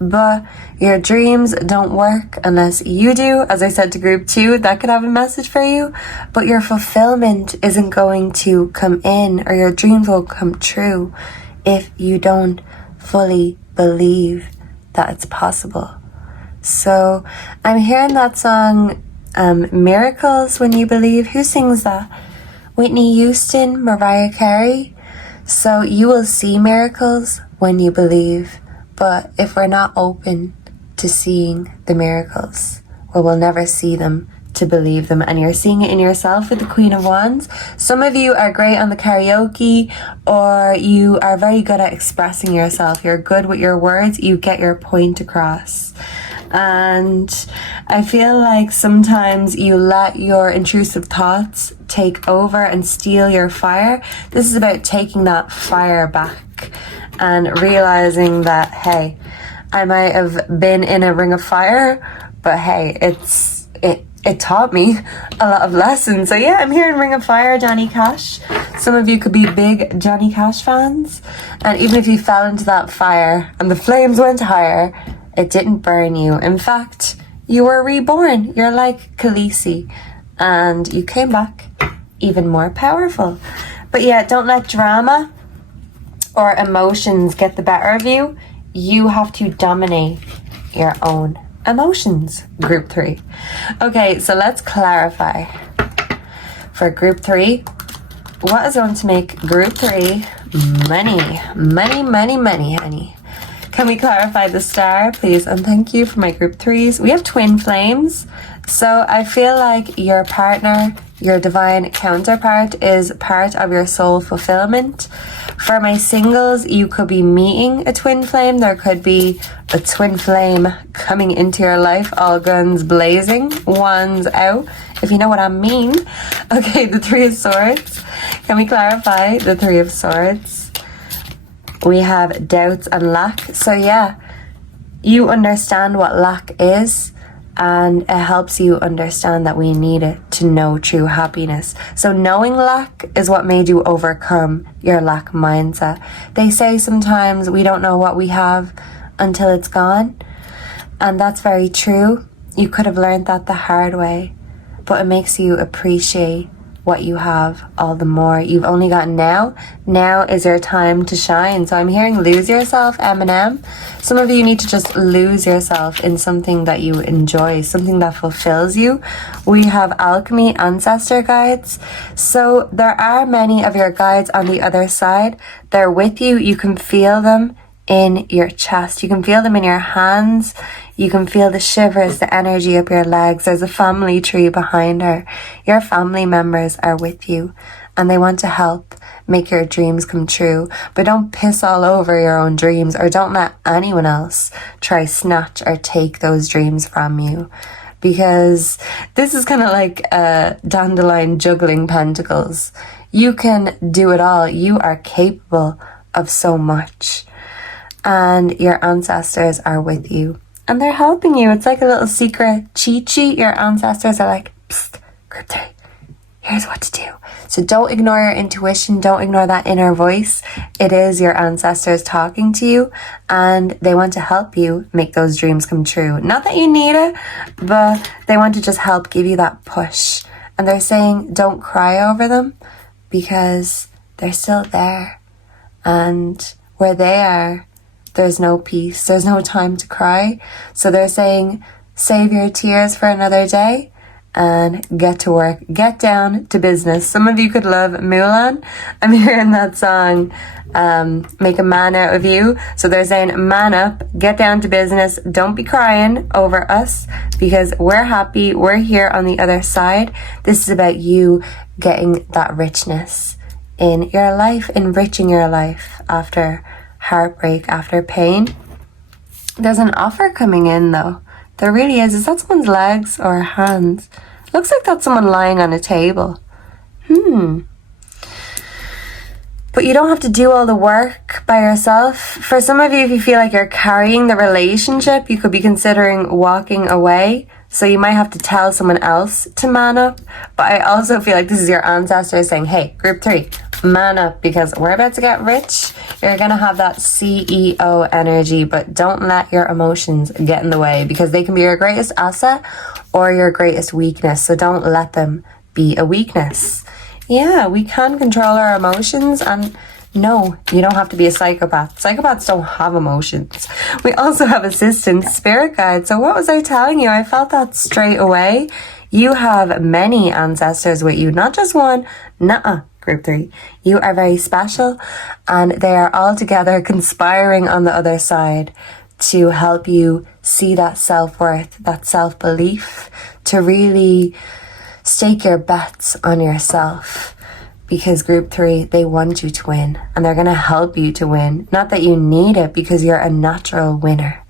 But your dreams don't work unless you do. As I said to group 2, that could have a message for you. But your fulfillment isn't going to come in, or your dreams will come true if you don't fully believe that it's possible. So I'm hearing that song, Miracles When You Believe. Who sings that? Whitney Houston, Mariah Carey. So you will see miracles when you believe. But if we're not open to seeing the miracles, well, we'll never see them to believe them. And you're seeing it in yourself with the Queen of Wands. Some of you are great on the karaoke, or you are very good at expressing yourself. You're good with your words. You get your point across. And I feel like sometimes you let your intrusive thoughts take over and steal your fire. This is about taking that fire back and realizing that, hey, I might have been in a ring of fire, but hey, it taught me a lot of lessons. So yeah, I'm hearing Ring of Fire, Johnny Cash. Some of you could be big Johnny Cash fans. And even if you fell into that fire and the flames went higher, it didn't burn you. In fact, you were reborn. You're like Khaleesi. And you came back even more powerful. But yeah, don't let drama or emotions get the better of you. You have to dominate your own emotions, group 3. Okay, so let's clarify. For group 3, what is going to make group 3 money? Money, money, money, honey. Can we clarify the Star, please? And thank you for my group 3s. We have twin flames. So I feel like your partner, your divine counterpart, is part of your soul fulfillment. For my singles, you could be meeting a twin flame. There could be a twin flame coming into your life, all guns blazing, wands out, if you know what I mean. Okay, the 3 of Swords. Can we clarify the 3 of Swords? We have doubts and lack. So yeah, you understand what lack is, and it helps you understand that we need it to know true happiness. So knowing lack is what made you overcome your lack mindset. They say sometimes we don't know what we have until it's gone, and that's very true. You could have learned that the hard way, but it makes you appreciate what you have all the more. You've only got now. Now is your time to shine. So I'm hearing lose yourself, Eminem. Some of you need to just lose yourself in something that you enjoy, something that fulfills you. We have alchemy, ancestor guides. So there are many of your guides on the other side. They're with you. You can feel them in your chest. You can feel them in your hands. You can feel the shivers, the energy up your legs. There's a family tree behind her. Your family members are with you, and they want to help make your dreams come true. But don't piss all over your own dreams, or don't let anyone else try snatch or take those dreams from you. Because this is kind of like a dandelion juggling pentacles. You can do it all. You are capable of so much. And your ancestors are with you. And they're helping you. It's like a little secret cheat sheet. Your ancestors are like, psst, group 3, here's what to do. So don't ignore your intuition. Don't ignore that inner voice. It is your ancestors talking to you, and they want to help you make those dreams come true. Not that you need it, but they want to just help give you that push. And they're saying don't cry over them, because they're still there. And where they are, there's no peace. There's no time to cry. So they're saying, save your tears for another day. and get to work, get down to business. Some of you could love Mulan. I'm hearing that song, Make a Man Out of You. So they're saying, man up, get down to business. Don't be crying over us because we're happy. We're here on the other side. This is about you getting that richness in your life, enriching your life after heartbreak, after pain. There's an offer coming in though. There really is. Is that someone's legs or hands? Looks like that's someone lying on a table. But you don't have to do all the work by yourself. For some of you, if you feel like you're carrying the relationship, you could be considering walking away. So you might have to tell someone else to man up. But I also feel like this is your ancestors saying, hey, group 3, man up because we're about to get rich. You're going to have that CEO energy, but don't let your emotions get in the way because they can be your greatest asset or your greatest weakness. So don't let them be a weakness. Yeah, we can control our emotions, and no, you don't have to be a psychopath. Psychopaths don't have emotions. We also have assistants, spirit guides. So what was I telling you? I felt that straight away. You have many ancestors with you, not just one. Nuh-uh, group 3. You are very special, and they are all together conspiring on the other side to help you see that self-worth, that self-belief, to really stake your bets on yourself. Because group 3, they want you to win and they're going to help you to win. Not that you need it because you're a natural winner,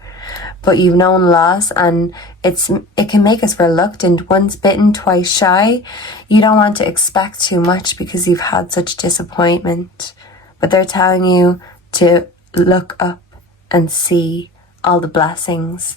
but you've known loss and it can make us reluctant. Once bitten, twice shy. You don't want to expect too much because you've had such disappointment, but they're telling you to look up and see all the blessings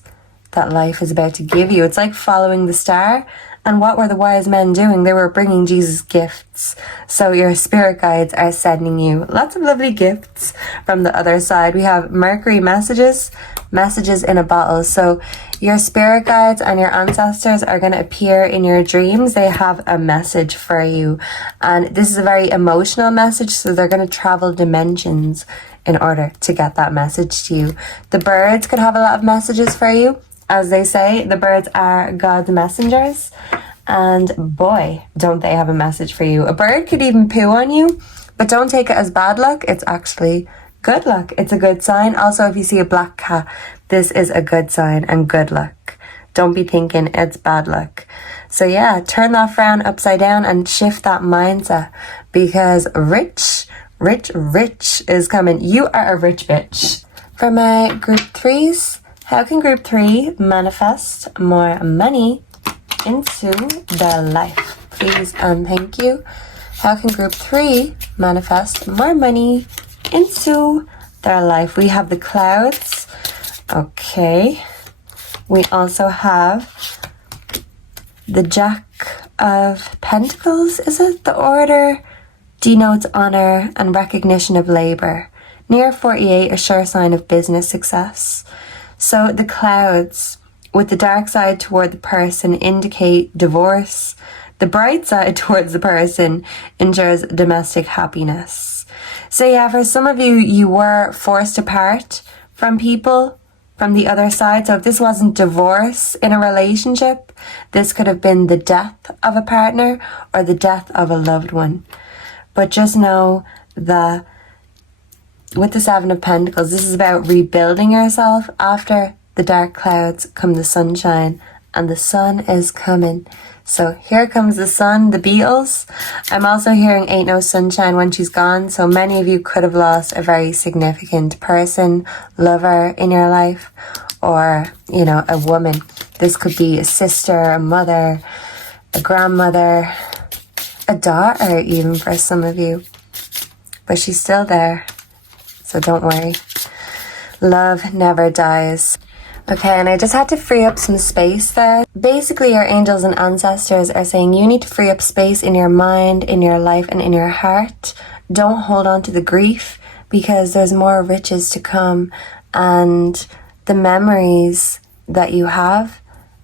that life is about to give you. It's like following the star. And what were the wise men doing? They were bringing Jesus gifts. So your spirit guides are sending you lots of lovely gifts from the other side. We have Mercury messages in a bottle. So your spirit guides and your ancestors are going to appear in your dreams. They have a message for you. And this is a very emotional message. So they're going to travel dimensions in order to get that message to you. The birds could have a lot of messages for you. As they say, the birds are God's messengers. And boy, don't they have a message for you. A bird could even poo on you, but don't take it as bad luck. It's actually good luck. It's a good sign. Also, if you see a black cat, this is a good sign and good luck. Don't be thinking it's bad luck. So yeah, turn that frown upside down and shift that mindset because rich is coming. You are a rich bitch. For my group 3s, how can group 3 manifest more money into their life? Please and thank you. How can group 3 manifest more money into their life? We have the clouds. Okay. We also have the Jack of Pentacles. Is it? The order denotes honor and recognition of labor. Near 48, a sure sign of business success. So the clouds with the dark side toward the person indicate divorce. The bright side towards the person ensures domestic happiness. So yeah, for some of you, you were forced apart from people from the other side. So if this wasn't divorce in a relationship, this could have been the death of a partner or the death of a loved one. But just know that with the 7 of Pentacles, this is about rebuilding yourself. After the dark clouds come the sunshine, and the sun is coming. So here comes the sun, the Beatles. I'm also hearing Ain't No Sunshine When She's Gone. So many of you could have lost a very significant person, lover in your life, or, you know, a woman. This could be a sister, a mother, a grandmother, a daughter even for some of you. But she's still there. So don't worry. Love never dies. Okay, and I just had to free up some space there. Basically, your angels and ancestors are saying you need to free up space in your mind, in your life, and in your heart. Don't hold on to the grief because there's more riches to come. And the memories that you have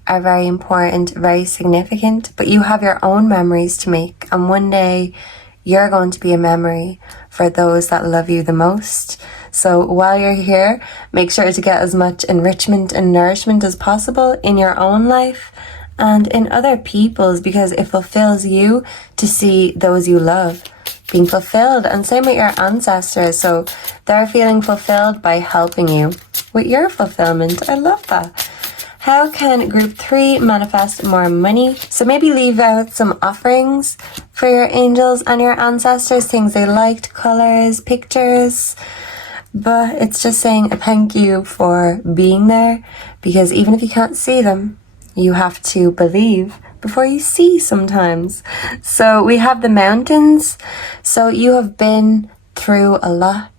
are very important, very significant. But you have your own memories to make. And one day, you're going to be a memory for those that love you the most. So while you're here, make sure to get as much enrichment and nourishment as possible in your own life and in other people's, because it fulfills you to see those you love being fulfilled. And same with your ancestors, so they're feeling fulfilled by helping you with your fulfillment. I love that. How can group 3 manifest more money? So maybe leave out some offerings for your angels and your ancestors, things they liked, colors, pictures. But it's just saying a thank you for being there, because even if you can't see them, you have to believe before you see sometimes. So we have the mountains. So you have been through a lot.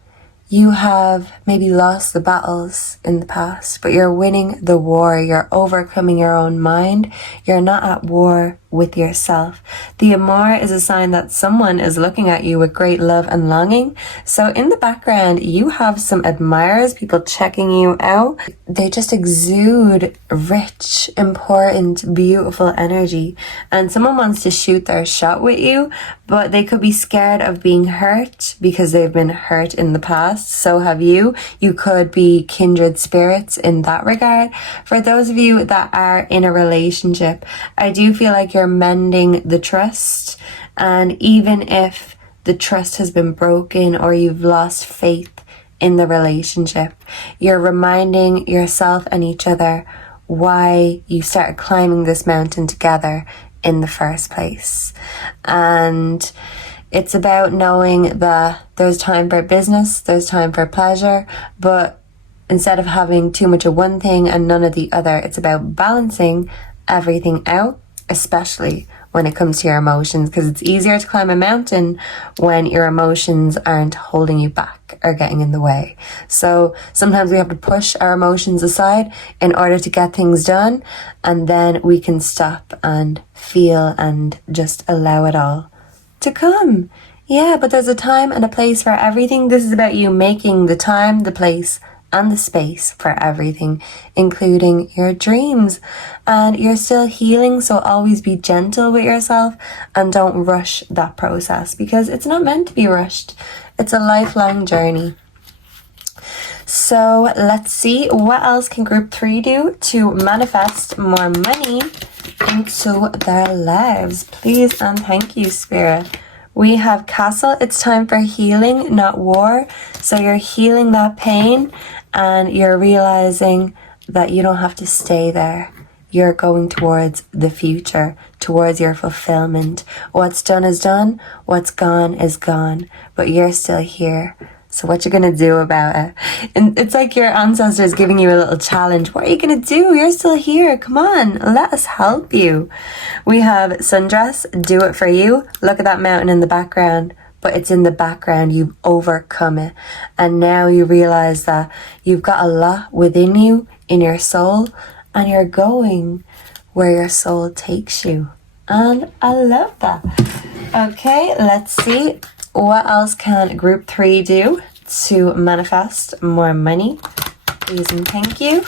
You have maybe lost the battles in the past, but you're winning the war. You're overcoming your own mind. You're not at war with yourself. The amour is a sign that someone is looking at you with great love and longing. So in the background, you have some admirers, people checking you out. They just exude rich, important, beautiful energy. And someone wants to shoot their shot with you, but they could be scared of being hurt because they've been hurt in the past. So have you. You could be kindred spirits in that regard. For those of you that are in a relationship, I do feel like you're mending the trust. And even if the trust has been broken or you've lost faith in the relationship, you're reminding yourself and each other why you started climbing this mountain together in the first place. And it's about knowing that there's time for business, there's time for pleasure, but instead of having too much of one thing and none of the other, it's about balancing everything out, especially when it comes to your emotions, because it's easier to climb a mountain when your emotions aren't holding you back or getting in the way. So sometimes we have to push our emotions aside in order to get things done, and then we can stop and feel and just allow it all to come. Yeah, but there's a time and a place for everything. This is about you making the time, the place, and the space for everything, including your dreams. And you're still healing, so always be gentle with yourself and don't rush that process, because it's not meant to be rushed. It's a lifelong journey. So let's see, what else can group 3 do to manifest more money into their lives? Please and thank you, Spirit. We have Castle. It's time for healing, not war. So you're healing that pain and you're realizing that you don't have to stay there. You're going towards the future, towards your fulfillment. What's done is done. What's gone is gone. But you're still here. So what you gonna do about it? And it's like your ancestors giving you a little challenge. What are you gonna do? You're still here. Come on, let us help you. We have Sundress, do it for you. Look at that mountain in the background, but it's in the background. You've overcome it. And now you realize that you've got a lot within you, in your soul, and you're going where your soul takes you. And I love that. Okay, let's see. What else can group 3 do to manifest more money? Please and thank you.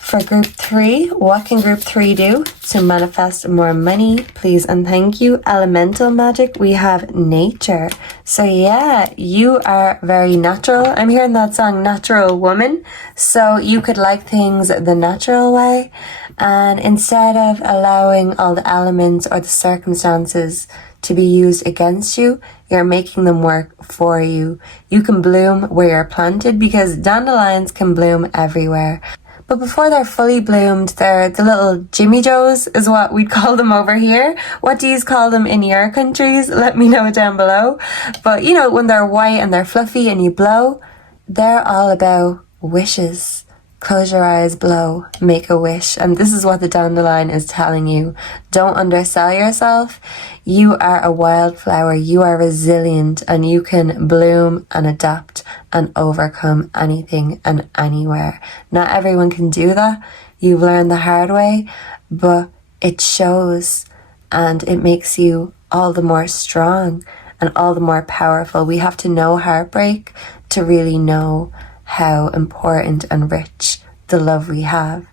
For group 3, what can group 3 do to manifest more money? Please and thank you. Elemental magic, we have nature. So yeah, you are very natural. I'm hearing that song, Natural Woman. So you could like things the natural way. And instead of allowing all the elements or the circumstances to be used against you, you're making them work for you. You can bloom where you're planted, because dandelions can bloom everywhere. But before they're fully bloomed, they're the little Jimmy Joes is what we'd call them over here. What do you call them in your countries? Let me know down below. But you know, when they're white and they're fluffy and you blow, they're all about wishes. Close your eyes, blow, make a wish. And this is what the dandelion is telling you. Don't undersell yourself. You are a wildflower. You are resilient and you can bloom and adapt and overcome anything and anywhere. Not everyone can do that. You've learned the hard way, but it shows and it makes you all the more strong and all the more powerful. We have to know heartbreak to really know how important and rich the love we have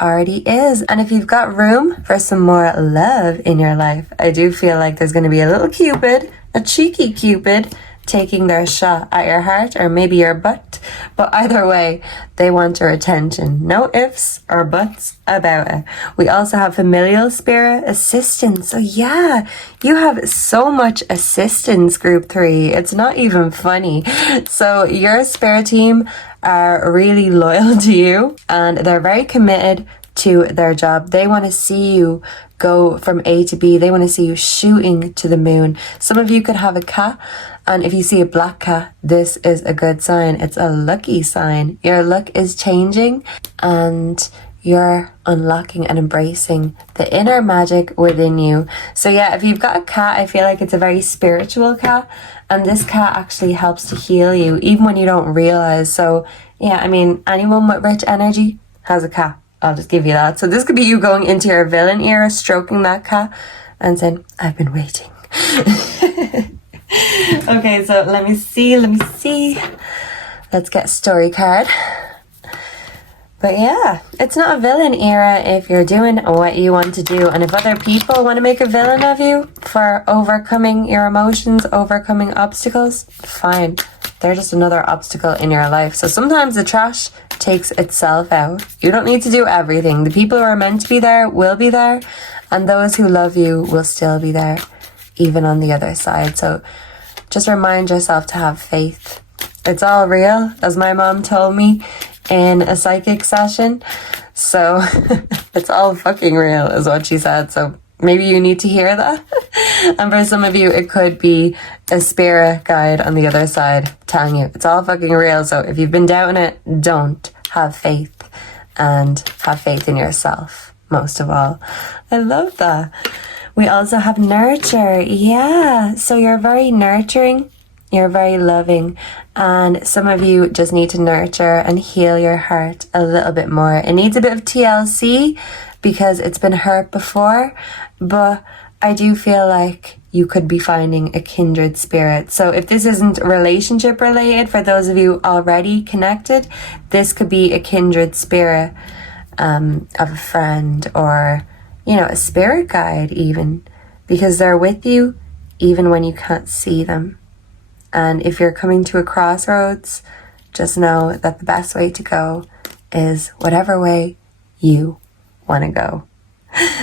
already is. And if you've got room for some more love in your life, I do feel like there's going to be a little Cupid, a cheeky Cupid, taking their shot at your heart or maybe your butt. But either way, they want your attention. No ifs or buts about it. We also have familial spirit, assistance. So yeah, you have so much assistance, group 3. It's not even funny. So your spirit team are really loyal to you and they're very committed to their job. They want to see you go from A to B. They want to see you shooting to the moon. Some of you could have a cat, and if you see a black cat, this is a good sign. It's a lucky sign. Your luck is changing and you're unlocking and embracing the inner magic within you. So yeah, if you've got a cat, I feel like it's a very spiritual cat, and this cat actually helps to heal you even when you don't realize. So yeah, I mean, anyone with rich energy has a cat. I'll just give you that. So this could be you going into your villain era, stroking that cat and saying, I've been waiting. Okay, so let me see. Let's get a story card. But yeah, it's not a villain era if you're doing what you want to do. And if other people want to make a villain of you for overcoming your emotions, overcoming obstacles, fine. They're just another obstacle in your life. So sometimes the trash takes itself out. You don't need to do everything. The people who are meant to be there will be there, and those who love you will still be there, even on the other side. So just remind yourself to have faith. It's all real, as my mom told me in a psychic session. So it's all fucking real is what she said. So maybe you need to hear that. And for some of you, it could be a spirit guide on the other side telling you it's all fucking real. So if you've been doubting it, don't. Have faith, and have faith in yourself, most of all. I love that. We also have nurture. Yeah, so you're very nurturing. You're very loving, and some of you just need to nurture and heal your heart a little bit more. It needs a bit of TLC because it's been hurt before, but I do feel like you could be finding a kindred spirit. So if this isn't relationship related, for those of you already connected, this could be a kindred spirit of a friend, or, you know, a spirit guide even, because they're with you even when you can't see them. And if you're coming to a crossroads, just know that the best way to go is whatever way you want to go.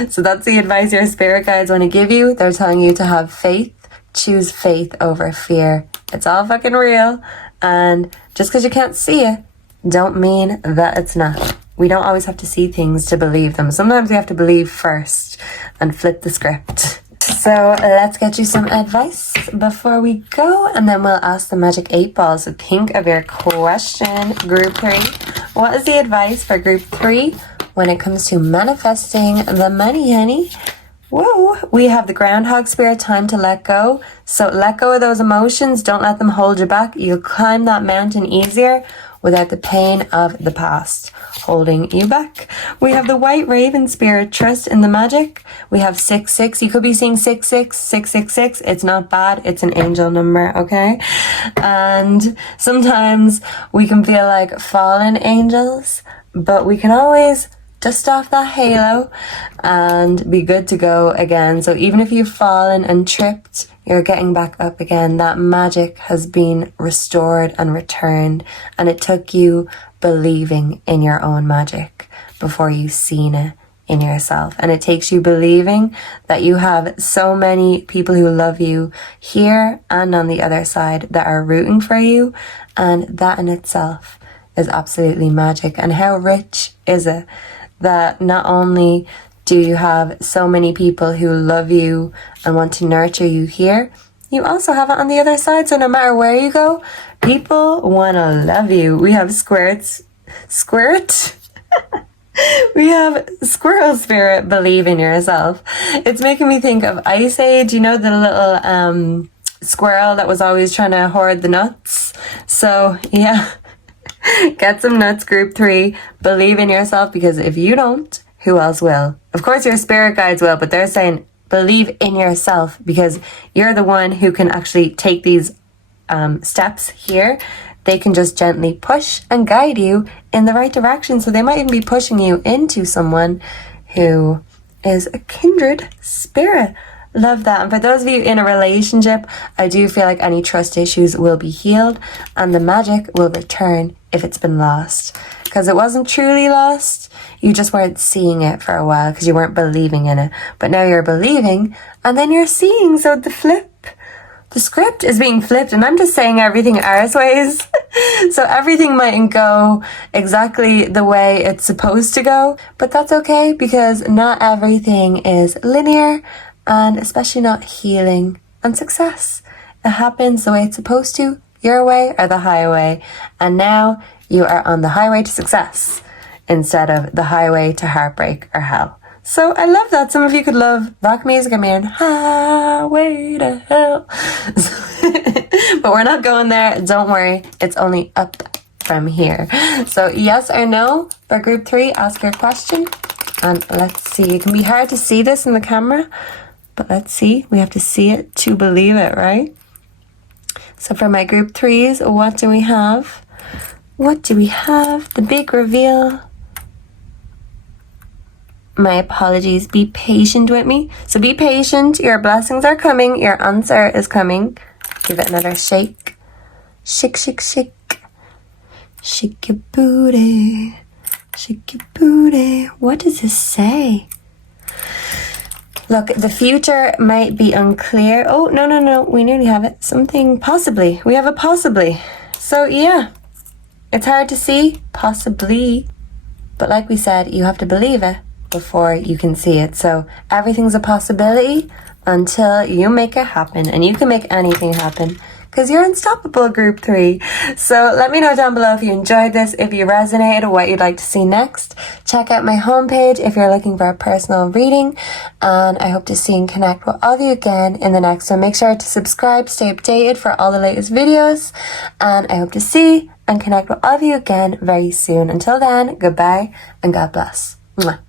So that's the advice your spirit guides want to give you. They're telling you to have faith. Choose faith over fear. It's all fucking real. And just because you can't see it, don't mean that it's not. We don't always have to see things to believe them. Sometimes we have to believe first and flip the script. So let's get you some advice before we go, and then we'll ask the magic 8 ball. So think of your question, group 3. What is the advice for group 3 when it comes to manifesting the money, honey? Whoa, we have the groundhog spirit, time to let go. So let go of those emotions. Don't let them hold you back. You'll climb that mountain easier without the pain of the past holding you back. We have the white raven spirit, trust in the magic. We have 666. You could be seeing 66, 666. It's not bad. It's an angel number, okay? And sometimes we can feel like fallen angels, but we can always dust off that halo and be good to go again. So even if you've fallen and tripped, you're getting back up again. That magic has been restored and returned, and it took you believing in your own magic before you seen it in yourself. And it takes you believing that you have so many people who love you here and on the other side that are rooting for you, and that in itself is absolutely magic. And how rich is it that not only do you have so many people who love you and want to nurture you here, you also have it on the other side. So no matter where you go, people want to love you. We have squirt. We have squirrel spirit, believe in yourself. It's making me think of Ice Age, you know, the little squirrel that was always trying to hoard the nuts. So yeah, get some nuts, group 3. Believe in yourself, because if you don't, who else will? Of course your spirit guides will, but they're saying believe in yourself, because you're the one who can actually take these steps here. They can just gently push and guide you in the right direction. So they might even be pushing you into someone who is a kindred spirit. Love that. And for those of you in a relationship, I do feel like any trust issues will be healed and the magic will return if it's been lost. Because it wasn't truly lost. You just weren't seeing it for a while because you weren't believing in it. But now you're believing and then you're seeing. So the script is being flipped and I'm just saying everything ours ways. So everything mightn't go exactly the way it's supposed to go. But that's okay because not everything is linear. And especially not healing and success. It happens the way it's supposed to, your way or the highway. And now you are on the highway to success instead of the highway to heartbreak or hell. So I love that. Some of you could love rock music. I mean, highway to hell. But we're not going there. Don't worry. It's only up from here. So yes or no for group 3, ask your question. And let's see. It can be hard to see this in the camera. But let's see, we have to see it to believe it, right? So for my group 3s, what do we have? What do we have? The big reveal. My apologies, be patient with me. So be patient, your blessings are coming, your answer is coming. Give it another shake. Shake, shake, shake. Shake your booty. Shake your booty. What does this say? Look, the future might be unclear. Oh, no. We nearly have it. Something possibly. We have a possibly. So, yeah. It's hard to see. Possibly. But like we said, you have to believe it before you can see it. So, everything's a possibility until you make it happen. And you can make anything happen. Because you're unstoppable, group 3. So let me know down below if you enjoyed this, if you resonated, what you'd like to see next. Check out my homepage if you're looking for a personal reading. And I hope to see and connect with all of you again in the next one. Make sure to subscribe, stay updated for all the latest videos. And I hope to see and connect with all of you again very soon. Until then, goodbye and God bless. Mwah.